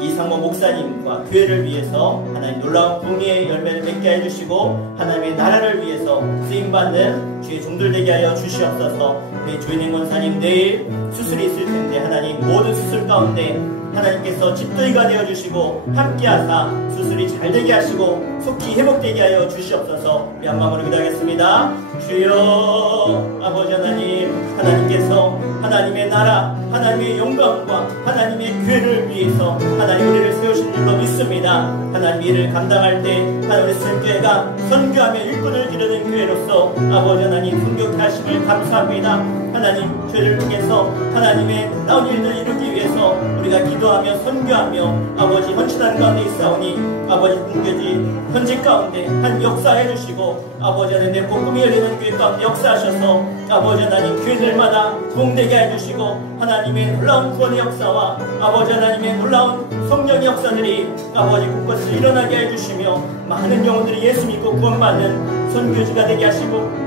이상모 목사님과 교회를 위해서 하나님 놀라운 부흥의 열매를 맺게 해주시고 하나님의 나라를 위해서 쓰임받는 주의 종들 되게 하여 주시옵소서. 우리 조인행 권사님 내일 수술이 있을 텐데 하나님 모든 수술 가운데 하나님께서 집도이가 되어주시고 함께하사 수술이 잘 되게 하시고 속히 회복되게 하여 주시옵소서. 우리 한 마음으로 기도하겠습니다. 주여 아버지 하나님, 하나님께서 하나님의 나라, 하나님의 영광과 하나님의 교회를 위해서 하나님 우리를 세우신 줄로 믿습니다. 하나님 이를 감당할 때 하나님 선교회가 선교하며 일꾼을 기르는 교회로서 아버지 하나님 성교케 하심을 감사합니다. 하나님 죄를 통해서 하나님의 나온 일들을 이루기 위해서 우리가 기도하며 선교하며 아버지 헌신하는 가운데 있사오니 아버지 공교지 현직 가운데 한 역사해 주시고 아버지 하나님 내 복음이 열리는 교회 가운데 역사하셔서 아버지 하나님 교회들마다 공되게 해주시고 하나님의 놀라운 구원의 역사와 아버지 하나님의 놀라운 성령의 역사들이 아버지 곳곳에서 일어나게 해주시며 많은 영혼들이 예수 믿고 구원받는 선교지가 되게 하시고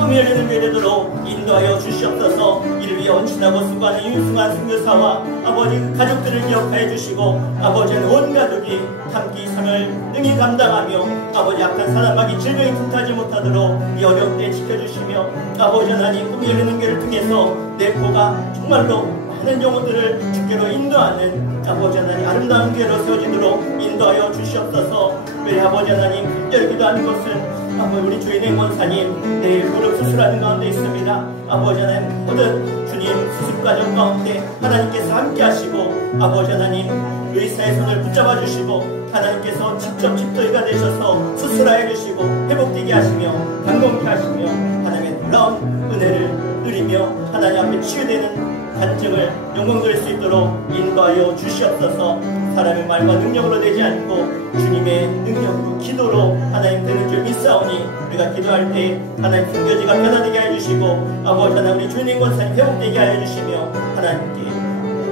꿈이 열리는 교회되도록 인도하여 주시옵소서. 이를 위해 헌신하고 수고하는 윤승환 선교사와 아버지 가족들을 기억하여 주시고 아버지는 온 가족이 함께 이 삶을 능히 감당하며 아버지 악한 사람에게 질병이 틈타지 못하도록 이 어려운 때에 지켜주시며 아버지 하나님 꿈이 열리는 교회를 통해서 내 코가 정말로 많은 영혼들을 주께로 인도하는 아버지 하나님 아름다운 교회로 세워지도록 인도하여 주시옵소서. 우리 아버지 하나님 간절히 기도하는 것은 아버지 우리 조인행 권사님 내일 무릎 수술하는 가운데 있습니다. 아버지 하나님 모든 주님 수술 과정 가운데 하나님께서 함께 하시고 아버지 하나님 의사의 손을 붙잡아 주시고 하나님께서 직접 집도의가 되셔서 수술하여 주시고 회복되게 하시며 강건케 하시며 하나님의 놀라운 은혜를 누리며 하나님 앞에 치유되는 간증을 영광 돌릴 수 있도록 인도하여 주시옵소서. 사람의 말과 능력으로 되지 않고 주님의 능력으로 기도로 하나님 되는 줄 믿사오니 우리가 기도할 때 하나님 선교지가 변화되게 해주시고 아버지 하나님 우리 조인행 권사님 회복되게 하여 주시며 하나님께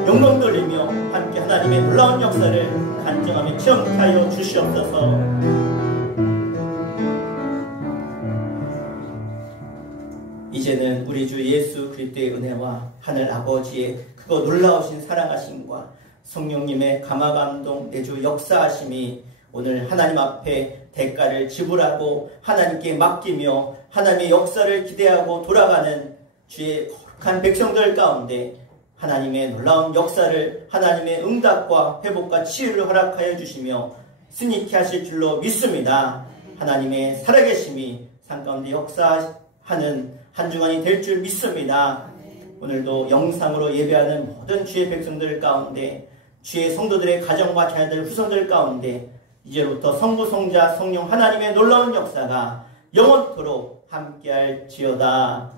영광 돌리며 함께 하나님의 놀라운 역사를 간증하며 체험케 하여 주시옵소서. 이제는 우리 주 예수 그리스도의 은혜와 하늘 아버지의 크고 놀라우신 사랑하심과 성령님의 감화감동 내주 역사하심이 오늘 하나님 앞에 대가를 지불하고 하나님께 맡기며 하나님의 역사를 기대하고 돌아가는 주의 거룩한 백성들 가운데 하나님의 놀라운 역사를 하나님의 응답과 회복과 치유를 허락하여 주시며 승리케 하실 줄로 믿습니다. 하나님의 살아계심이 삶 가운데 역사하는 한 주간이 될 줄 믿습니다. 오늘도 영상으로 예배하는 모든 주의 백성들 가운데 주의 성도들의 가정과 자녀들 후손들 가운데 이제부터 성부 성자 성령 하나님의 놀라운 역사가 영원토록 함께할지어다.